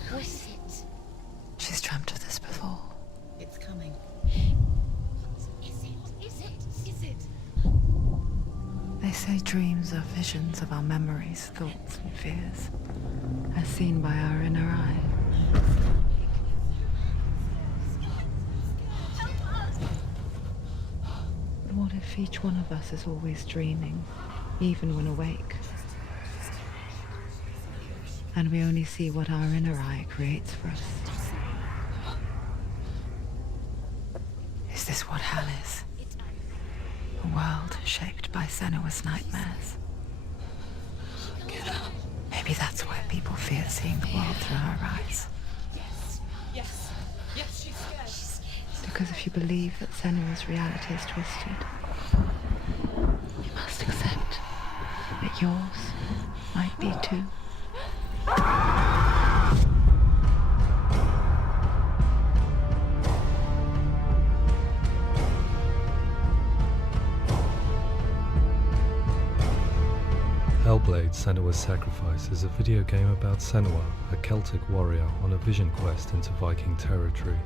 Who is it? She's dreamt of this before. It's coming. Is it? They say dreams are visions of our memories, thoughts, and fears, as seen by our inner eye. But what if each one of us is always dreaming, even when awake? And we only see what our inner eye creates for us. Is this what hell is? A world shaped by Senua's nightmares. Maybe that's why people fear seeing the world through her eyes. Yes, she's scared. Because if you believe that Senua's reality is twisted, you must accept that yours might be too. Hellblade: Senua's Sacrifice is a video game about Senua, a Celtic warrior on a vision quest into Viking territory.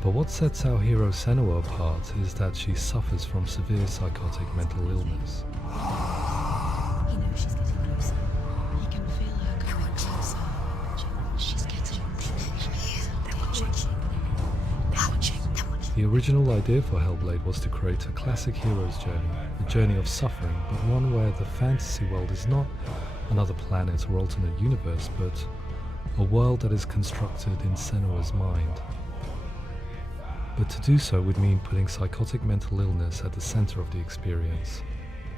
But what sets our hero Senua apart is that she suffers from severe psychotic mental illness. He knows she's getting closer. He can feel her coming closer. She's getting closer. They're watching. The original idea for Hellblade was to create a classic hero's journey, a journey of suffering, but one where the fantasy world is not another planet or alternate universe, but a world that is constructed in Senua's mind. But to do so would mean putting psychotic mental illness at the center of the experience,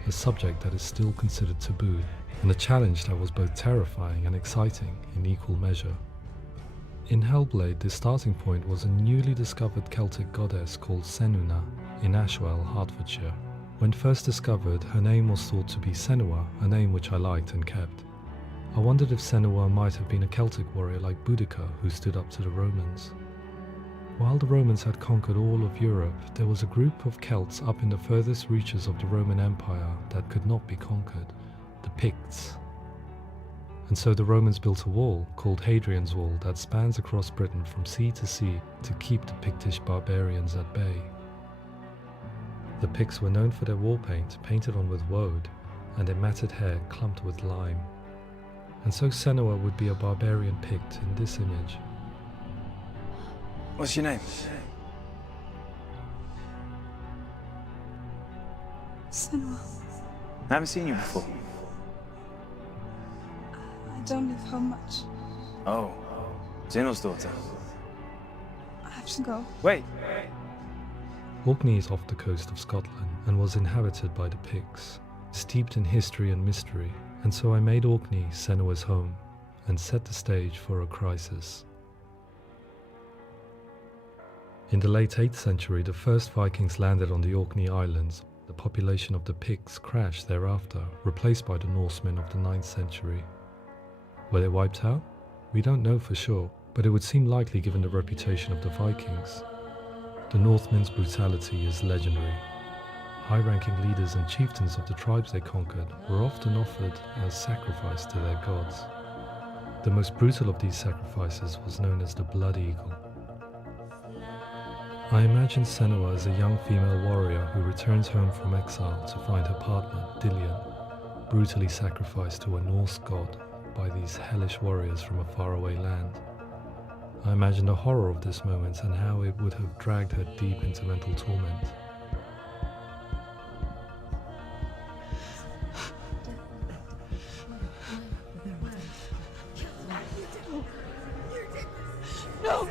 a subject that is still considered taboo, and a challenge that was both terrifying and exciting in equal measure. In Hellblade, the starting point was a newly discovered Celtic goddess called Senua in Ashwell, Hertfordshire. When first discovered, her name was thought to be Senua, a name which I liked and kept. I wondered if Senua might have been a Celtic warrior like Boudica who stood up to the Romans. While the Romans had conquered all of Europe, there was a group of Celts up in the furthest reaches of the Roman Empire that could not be conquered, the Picts. And so the Romans built a wall, called Hadrian's Wall, that spans across Britain from sea to sea to keep the Pictish barbarians at bay. The Picts were known for their war paint, painted on with woad, and their matted hair clumped with lime. And so Senua would be a barbarian Pict in this image. What's your name? Senua, I haven't seen you before. I don't live home much. Oh, Zenua's daughter. I have to go. Wait. Orkney is off the coast of Scotland and was inhabited by the Picts, steeped in history and mystery, and so I made Orkney Senua's home and set the stage for a crisis. In the late 8th century, the first Vikings landed on the Orkney Islands. The population of the Picts crashed thereafter, replaced by the Norsemen of the 9th century. Were they wiped out? We don't know for sure, but it would seem likely given the reputation of the Vikings. The Northmen's brutality is legendary. High-ranking leaders and chieftains of the tribes they conquered were often offered as sacrifice to their gods. The most brutal of these sacrifices was known as the Blood Eagle. I imagine Senua as a young female warrior who returns home from exile to find her partner, Dillion, brutally sacrificed to a Norse god by these hellish warriors from a faraway land. I imagine the horror of this moment and how it would have dragged her deep into mental torment. No!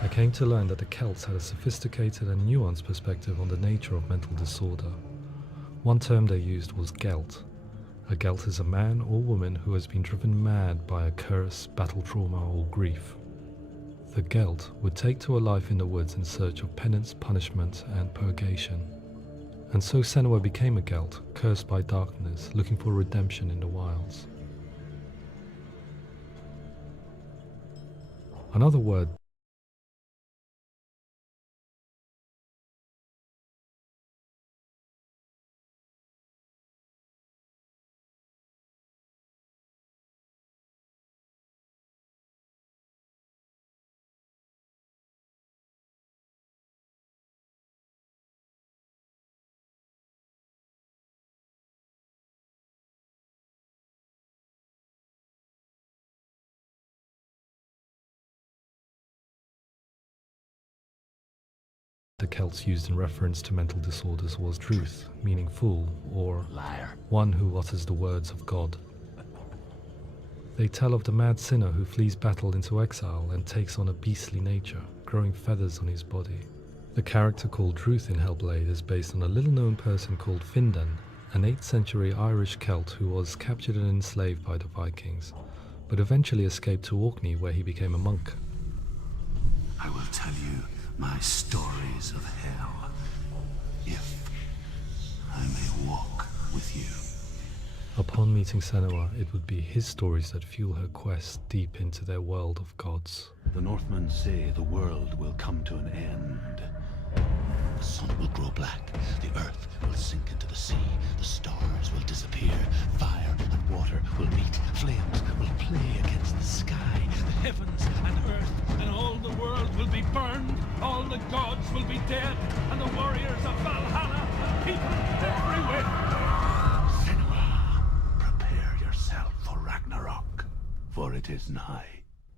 I came to learn that the Celts had a sophisticated and nuanced perspective on the nature of mental disorder. One term they used was Gelt. A Gelt is a man or woman who has been driven mad by a curse, battle trauma, or grief. The Gelt would take to a life in the woods in search of penance, punishment, and purgation. And so Senua became a Gelt, cursed by darkness, looking for redemption in the wilds. Another word the Celts used in reference to mental disorders was truth, meaning fool, or Liar. one who utters the words of God. They tell of the mad sinner who flees battle into exile and takes on a beastly nature, growing feathers on his body. The character called Truth in Hellblade is based on a little-known person called Findan, an 8th century Irish Celt who was captured and enslaved by the Vikings, but eventually escaped to Orkney where he became a monk. I will tell you my stories of hell, if I may walk with you. Upon meeting Senua, it would be his stories that fuel her quest deep into their world of gods. The Northmen say the world will come to an end. The sun will grow black, the earth will sink into the sea, the stars will disappear, fire and water will meet, flames will play against the sky, the heavens and earth and all the world will be burned, all the gods will be dead, and the warriors of Valhalla and people everywhere. Senua, prepare yourself for Ragnarok, for it is nigh.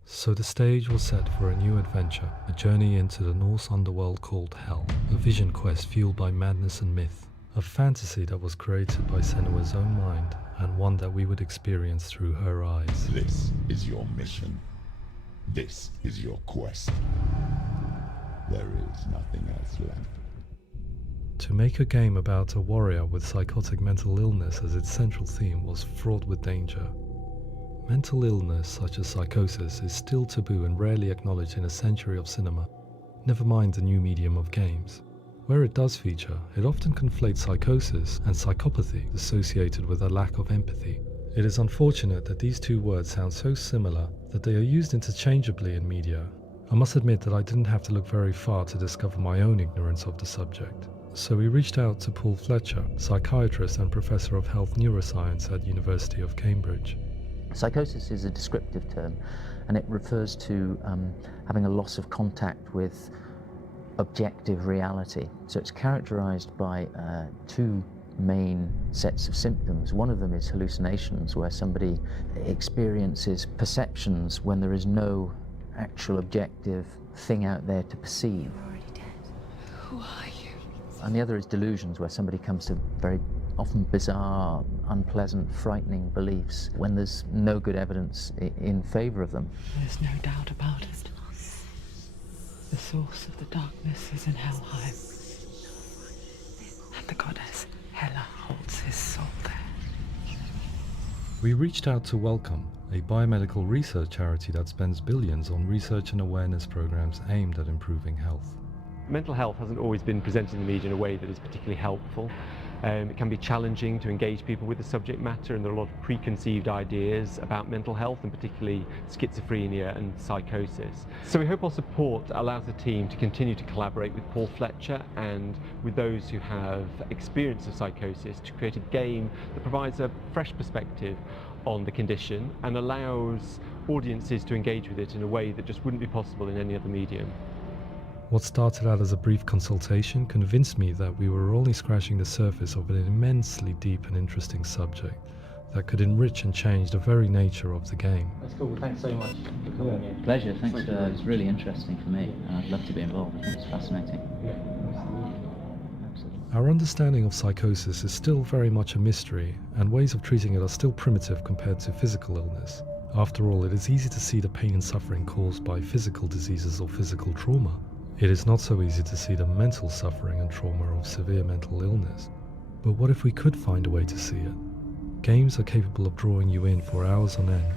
So the stage was set for a new adventure, a journey into the Norse underworld called Hell, a vision quest fueled by madness and myth, a fantasy that was created by Senua's own mind, and one that we would experience through her eyes. This is your mission. This is your quest. There is nothing else left. To make a game about a warrior with psychotic mental illness as its central theme was fraught with danger. Mental illness such as psychosis is still taboo and rarely acknowledged in a century of cinema, never mind the new medium of games. Where it does feature, it often conflates psychosis and psychopathy associated with a lack of empathy. It is unfortunate that these two words sound so similar that they are used interchangeably in media. I must admit that I didn't have to look very far to discover my own ignorance of the subject. So we reached out to Paul Fletcher, psychiatrist and professor of health neuroscience at University of Cambridge. Psychosis is a descriptive term, and it refers to having a loss of contact with objective reality. So it's characterized by two main sets of symptoms. One of them is hallucinations, where somebody experiences perceptions when there is no actual objective thing out there to perceive. You're already dead. Who are you? And the other is delusions, where somebody comes to very often bizarre, unpleasant, frightening beliefs when there's no good evidence in favor of them. There's no doubt about it. The source of the darkness is in Helheim, and the goddess Hela holds his soul there. We reached out to Welcome, a biomedical research charity that spends billions on research and awareness programs aimed at improving health. Mental health hasn't always been presented in the media in a way that is particularly helpful. It can be challenging to engage people with the subject matter, and there are a lot of preconceived ideas about mental health, and particularly schizophrenia and psychosis. So we hope our support allows the team to continue to collaborate with Paul Fletcher and with those who have experience of psychosis to create a game that provides a fresh perspective on the condition and allows audiences to engage with it in a way that just wouldn't be possible in any other medium. What started out as a brief consultation convinced me that we were only scratching the surface of an immensely deep and interesting subject that could enrich and change the very nature of the game. That's cool. Thanks so much for coming here. Pleasure. Thanks. It's really interesting for me, and I'd love to be involved. I think it's fascinating. Absolutely. Our understanding of psychosis is still very much a mystery, and ways of treating it are still primitive compared to physical illness. After all, it is easy to see the pain and suffering caused by physical diseases or physical trauma. It is not so easy to see the mental suffering and trauma of severe mental illness. But what if we could find a way to see it? Games are capable of drawing you in for hours on end,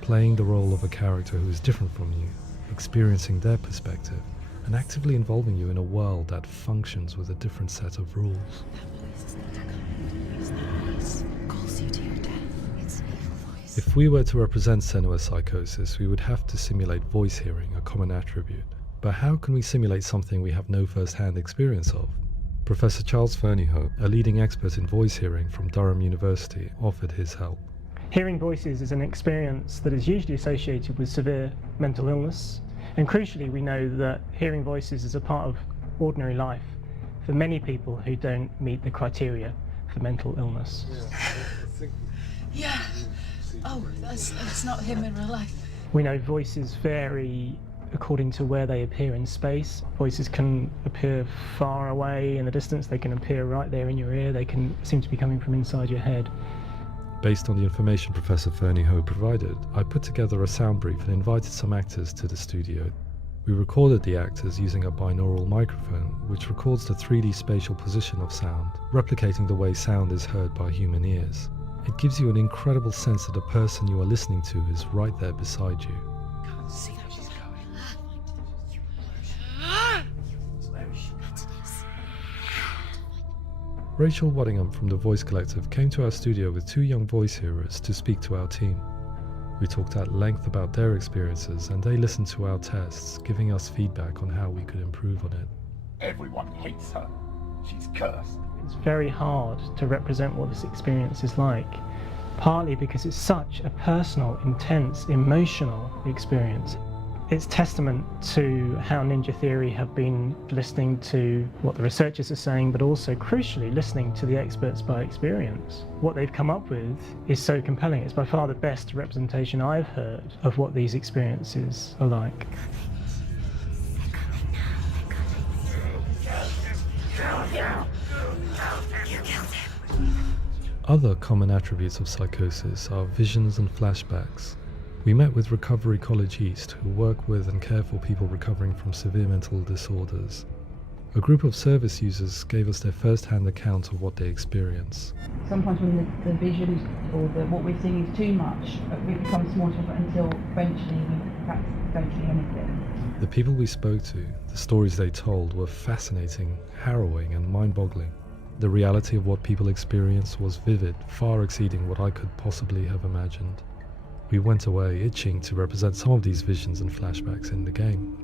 playing the role of a character who is different from you, experiencing their perspective, and actively involving you in a world that functions with a different set of rules. That voice is not a kind voice. Calls you to your death. It's an evil voice. If we were to represent Senua psychosis, we would have to simulate voice hearing, a common attribute. But how can we simulate something we have no first-hand experience of? Professor Charles Fernyhough, a leading expert in voice hearing from Durham University, offered his help. Hearing voices is an experience that is usually associated with severe mental illness, and crucially we know that hearing voices is a part of ordinary life for many people who don't meet the criteria for mental illness. Yeah. Oh, that's not him in real life. We know voices vary according to where they appear in space. Voices can appear far away in the distance, they can appear right there in your ear, they can seem to be coming from inside your head. Based on the information Professor Fernyhough provided, I put together a sound brief and invited some actors to the studio. We recorded the actors using a binaural microphone, which records the 3D spatial position of sound, replicating the way sound is heard by human ears. It gives you an incredible sense that the person you are listening to is right there beside you. Can't see how she's going. Rachel Waddingham from the Voice Collective came to our studio with 2 young voice hearers to speak to our team. We talked at length about their experiences and they listened to our tests, giving us feedback on how we could improve on it. Everyone hates her. She's cursed. It's very hard to represent what this experience is like, partly because it's such a personal, intense, emotional experience. It's testament to how Ninja Theory have been listening to what the researchers are saying, but also crucially listening to the experts by experience. What they've come up with is so compelling. It's by far the best representation I've heard of what these experiences are like. Other common attributes of psychosis are visions and flashbacks. We met with Recovery College East, who work with and care for people recovering from severe mental disorders. A group of service users gave us their first-hand account of what they experience. Sometimes when the visions or what we're seeing is too much, it becomes more difficult until eventually we perhaps don't see anything. The people we spoke to, the stories they told, were fascinating, harrowing and mind-boggling. The reality of what people experienced was vivid, far exceeding what I could possibly have imagined. We went away itching to represent some of these visions and flashbacks in the game.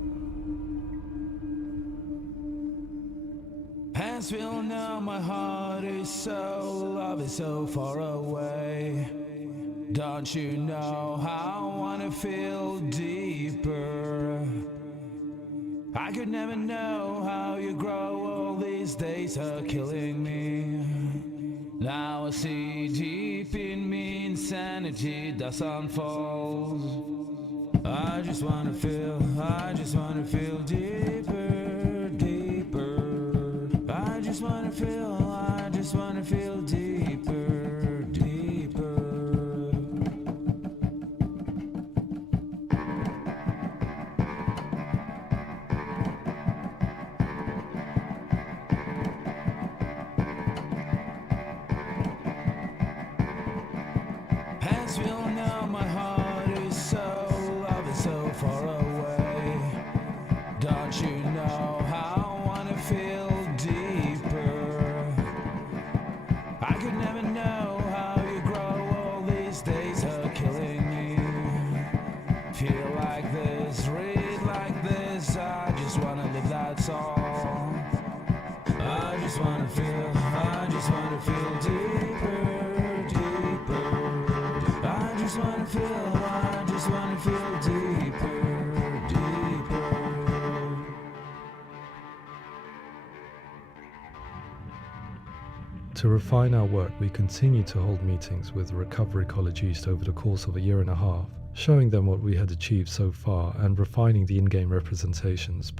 Hands will know my heart is so, love is so far away. Don't you know how I wanna feel deeper? I could never know how you grow, all these days are killing me. Now I see deep in me insanity does unfold. I just wanna feel deeper, deeper. I just wanna feel deeper, deeper. Hands will know my heart is so, love is so far away. Don't you know how I wanna feel deeper? I could never know how you grow, all these days are killing me. Feel like this, read like this, I just wanna live, that's all. I just wanna feel deeper, deeper. I just wanna feel deeper, deeper. To refine our work, we continued to hold meetings with Recovery College East over the course of a year and a half, showing them what we had achieved so far and refining the in-game representations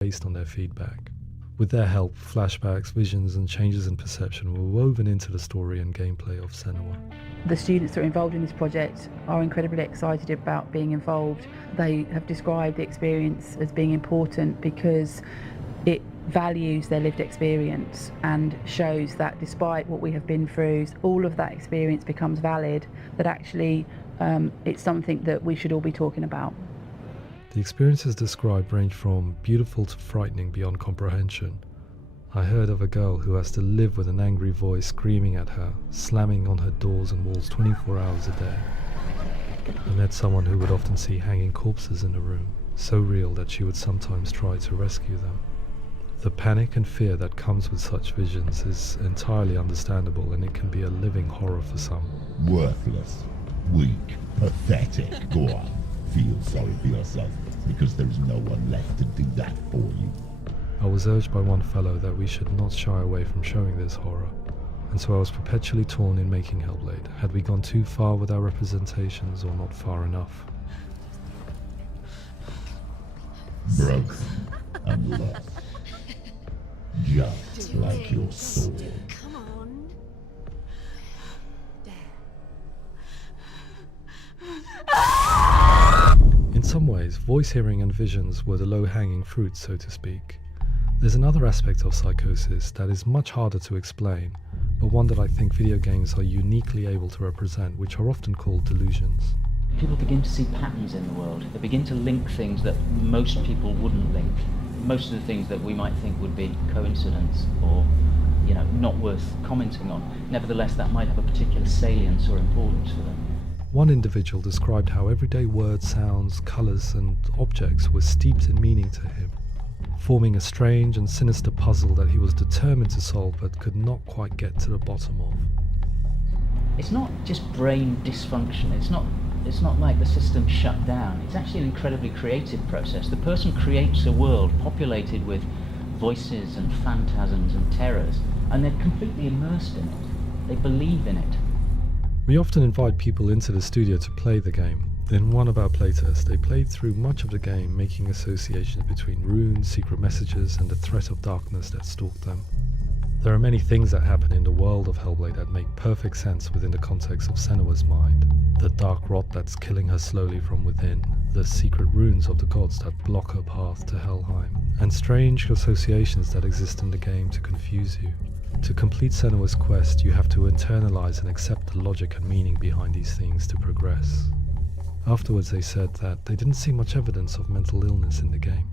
based on their feedback. With their help, flashbacks, visions, and changes in perception were woven into the story and gameplay of Senua. The students that are involved in this project are incredibly excited about being involved. They have described the experience as being important because it values their lived experience and shows that despite what we have been through, all of that experience becomes valid, that actually it's something that we should all be talking about. The experiences described range from beautiful to frightening beyond comprehension. I heard of a girl who has to live with an angry voice screaming at her, slamming on her doors and walls 24 hours a day. I met someone who would often see hanging corpses in a room, so real that she would sometimes try to rescue them. The panic and fear that comes with such visions is entirely understandable, and it can be a living horror for some. Worthless, weak, pathetic. Go on, feel sorry for yourself, because there is no one left to do that for you. I was urged by one fellow that we should not shy away from showing this horror, and so I was perpetually torn in making Hellblade. Had we gone too far with our representations or not far enough? Broken and lost. Just like your soul. Come on. In some ways, voice hearing and visions were the low-hanging fruit, so to speak. There's another aspect of psychosis that is much harder to explain, but one that I think video games are uniquely able to represent, which are often called delusions. People begin to see patterns in the world. They begin to link things that most people wouldn't link. Most of the things that we might think would be coincidence or, not worth commenting on. Nevertheless, that might have a particular salience or importance for them. One individual described how everyday words, sounds, colours and objects were steeped in meaning to him, forming a strange and sinister puzzle that he was determined to solve but could not quite get to the bottom of. It's not just brain dysfunction. It's not like the system shut down. It's actually an incredibly creative process. The person creates a world populated with voices and phantasms and terrors, and they're completely immersed in it. They believe in it. We often invite people into the studio to play the game. In one of our playtests, they played through much of the game, making associations between runes, secret messages, and the threat of darkness that stalked them. There are many things that happen in the world of Hellblade that make perfect sense within the context of Senua's mind. The dark rot that's killing her slowly from within, the secret runes of the gods that block her path to Helheim, and strange associations that exist in the game to confuse you. To complete Senua's quest, you have to internalize and accept the logic and meaning behind these things to progress. Afterwards, they said that they didn't see much evidence of mental illness in the game.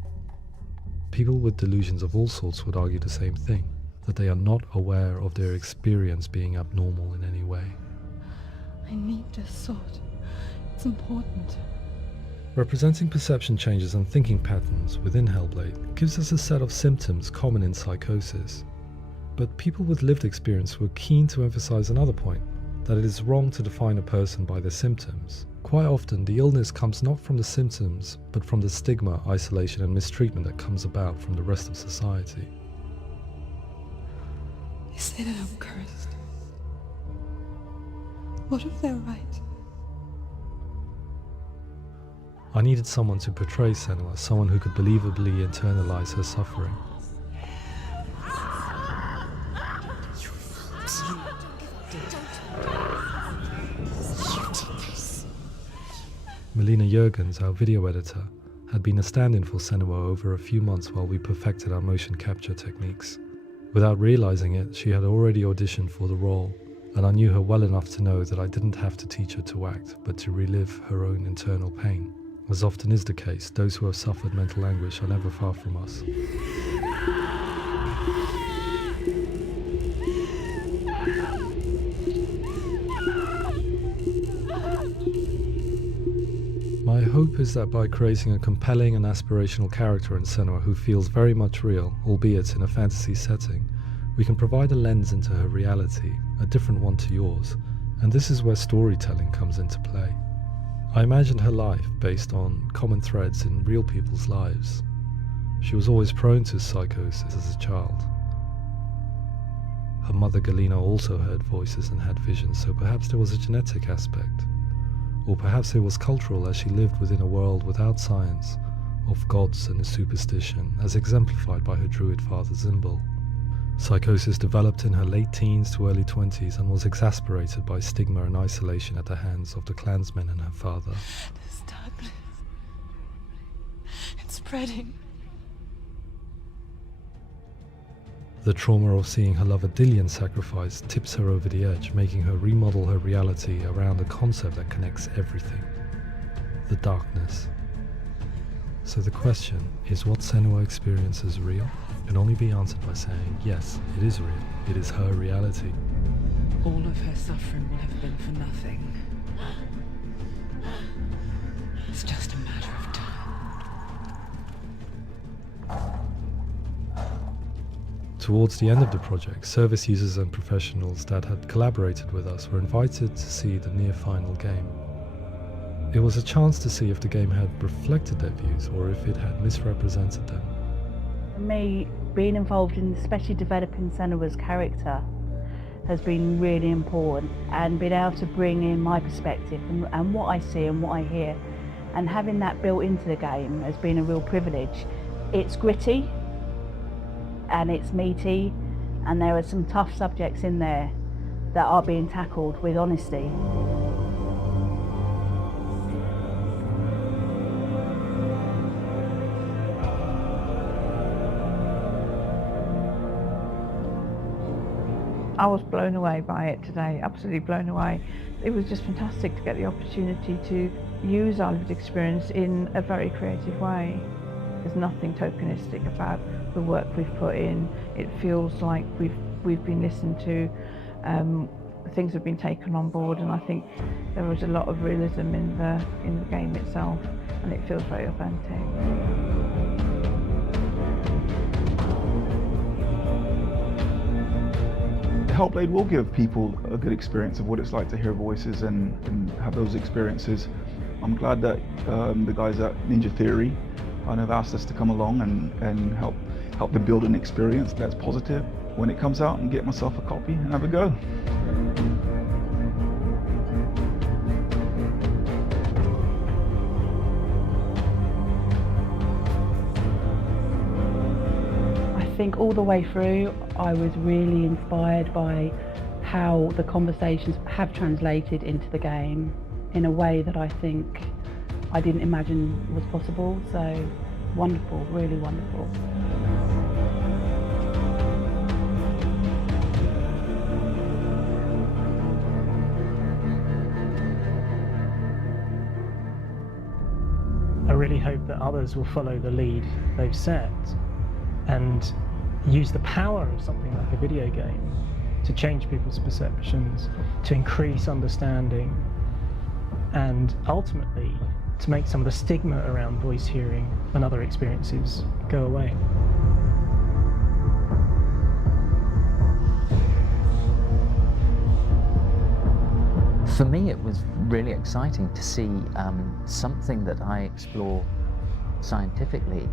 People with delusions of all sorts would argue the same thing, that they are not aware of their experience being abnormal in any way. I need this sword. It's important. Representing perception changes and thinking patterns within Hellblade gives us a set of symptoms common in psychosis. But people with lived experience were keen to emphasize another point, that it is wrong to define a person by their symptoms. Quite often, the illness comes not from the symptoms, but from the stigma, isolation, and mistreatment that comes about from the rest of society. They say that I'm cursed. What if they're right? I needed someone to portray Senua, someone who could believably internalize her suffering. Melina Jurgens, our video editor, had been a stand-in for Senua over a few months while we perfected our motion capture techniques. Without realizing it, she had already auditioned for the role, and I knew her well enough to know that I didn't have to teach her to act, but to relive her own internal pain. As often is the case, those who have suffered mental anguish are never far from us. My hope is that by creating a compelling and aspirational character in Senua who feels very much real, albeit in a fantasy setting, we can provide a lens into her reality, a different one to yours, and this is where storytelling comes into play. I imagined her life based on common threads in real people's lives. She was always prone to psychosis as a child. Her mother Galina also heard voices and had visions, so perhaps there was a genetic aspect. Or perhaps it was cultural, as she lived within a world without science, of gods and superstition, as exemplified by her druid father Zimbal. Psychosis developed in her late teens to early 20s and was exasperated by stigma and isolation at the hands of the clansmen and her father. This darkness. It's spreading. The trauma of seeing her lover Dillian sacrificed tips her over the edge, making her remodel her reality around a concept that connects everything: the darkness. So the question, is what Senua experiences real? Can only be answered by saying, yes, it is real. It is her reality. All of her suffering will have been for nothing. It's just a matter of time. Towards the end of the project, service users and professionals that had collaborated with us were invited to see the near-final game. It was a chance to see if the game had reflected their views or if it had misrepresented them. For me, being involved in especially developing Senua's character has been really important, and being able to bring in my perspective and what I see and what I hear, and having that built into the game has been a real privilege. It's gritty and it's meaty, and there are some tough subjects in there that are being tackled with honesty. I was blown away by it today, absolutely blown away. It was just fantastic to get the opportunity to use our lived experience in a very creative way. There's nothing tokenistic about the work we've put in. It feels like we've been listened to, things have been taken on board, and I think there was a lot of realism in the game itself, and it feels very authentic. Hellblade will give people a good experience of what it's like to hear voices and have those experiences. I'm glad that the guys at Ninja Theory have asked us to come along and help them build an experience that's positive when it comes out, and get myself a copy and have a go. I think all the way through I was really inspired by how the conversations have translated into the game in a way that I think I didn't imagine was possible. So wonderful, really wonderful. I really hope that others will follow the lead they've set and use the power of something like a video game to change people's perceptions, to increase understanding, and ultimately to make some of the stigma around voice hearing and other experiences go away. For me, it was really exciting to see something that I explore scientifically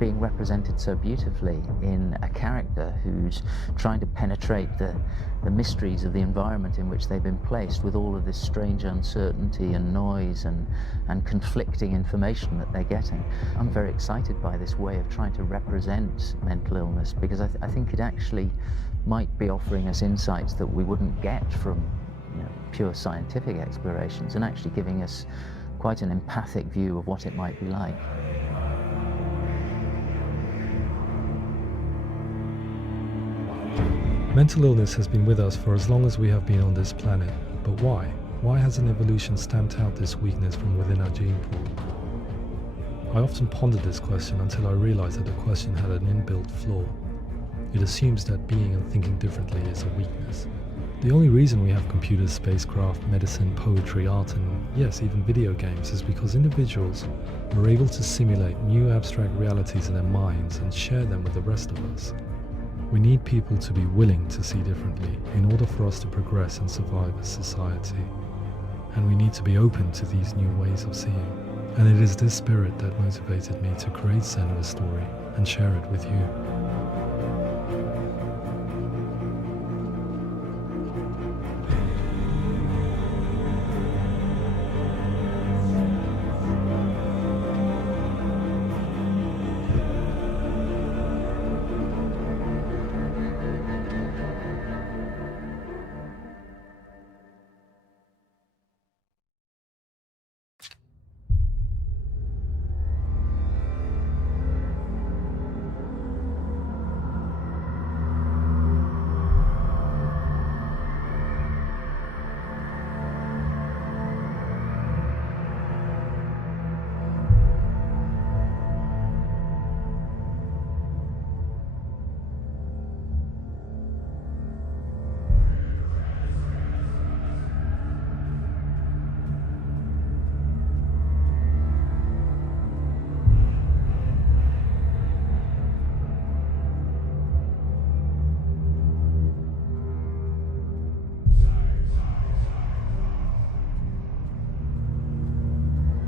being represented so beautifully in a character who's trying to penetrate the mysteries of the environment in which they've been placed, with all of this strange uncertainty and noise and conflicting information that they're getting. I'm very excited by this way of trying to represent mental illness, because I think it actually might be offering us insights that we wouldn't get from pure scientific explorations, and actually giving us quite an empathic view of what it might be like. Mental illness has been with us for as long as we have been on this planet, but why? Why hasn't evolution stamped out this weakness from within our gene pool? I often pondered this question until I realized that the question had an inbuilt flaw. It assumes that being and thinking differently is a weakness. The only reason we have computers, spacecraft, medicine, poetry, art, and yes, even video games is because individuals were able to simulate new abstract realities in their minds and share them with the rest of us. We need people to be willing to see differently in order for us to progress and survive as society. And we need to be open to these new ways of seeing. And it is this spirit that motivated me to create Senua's story and share it with you.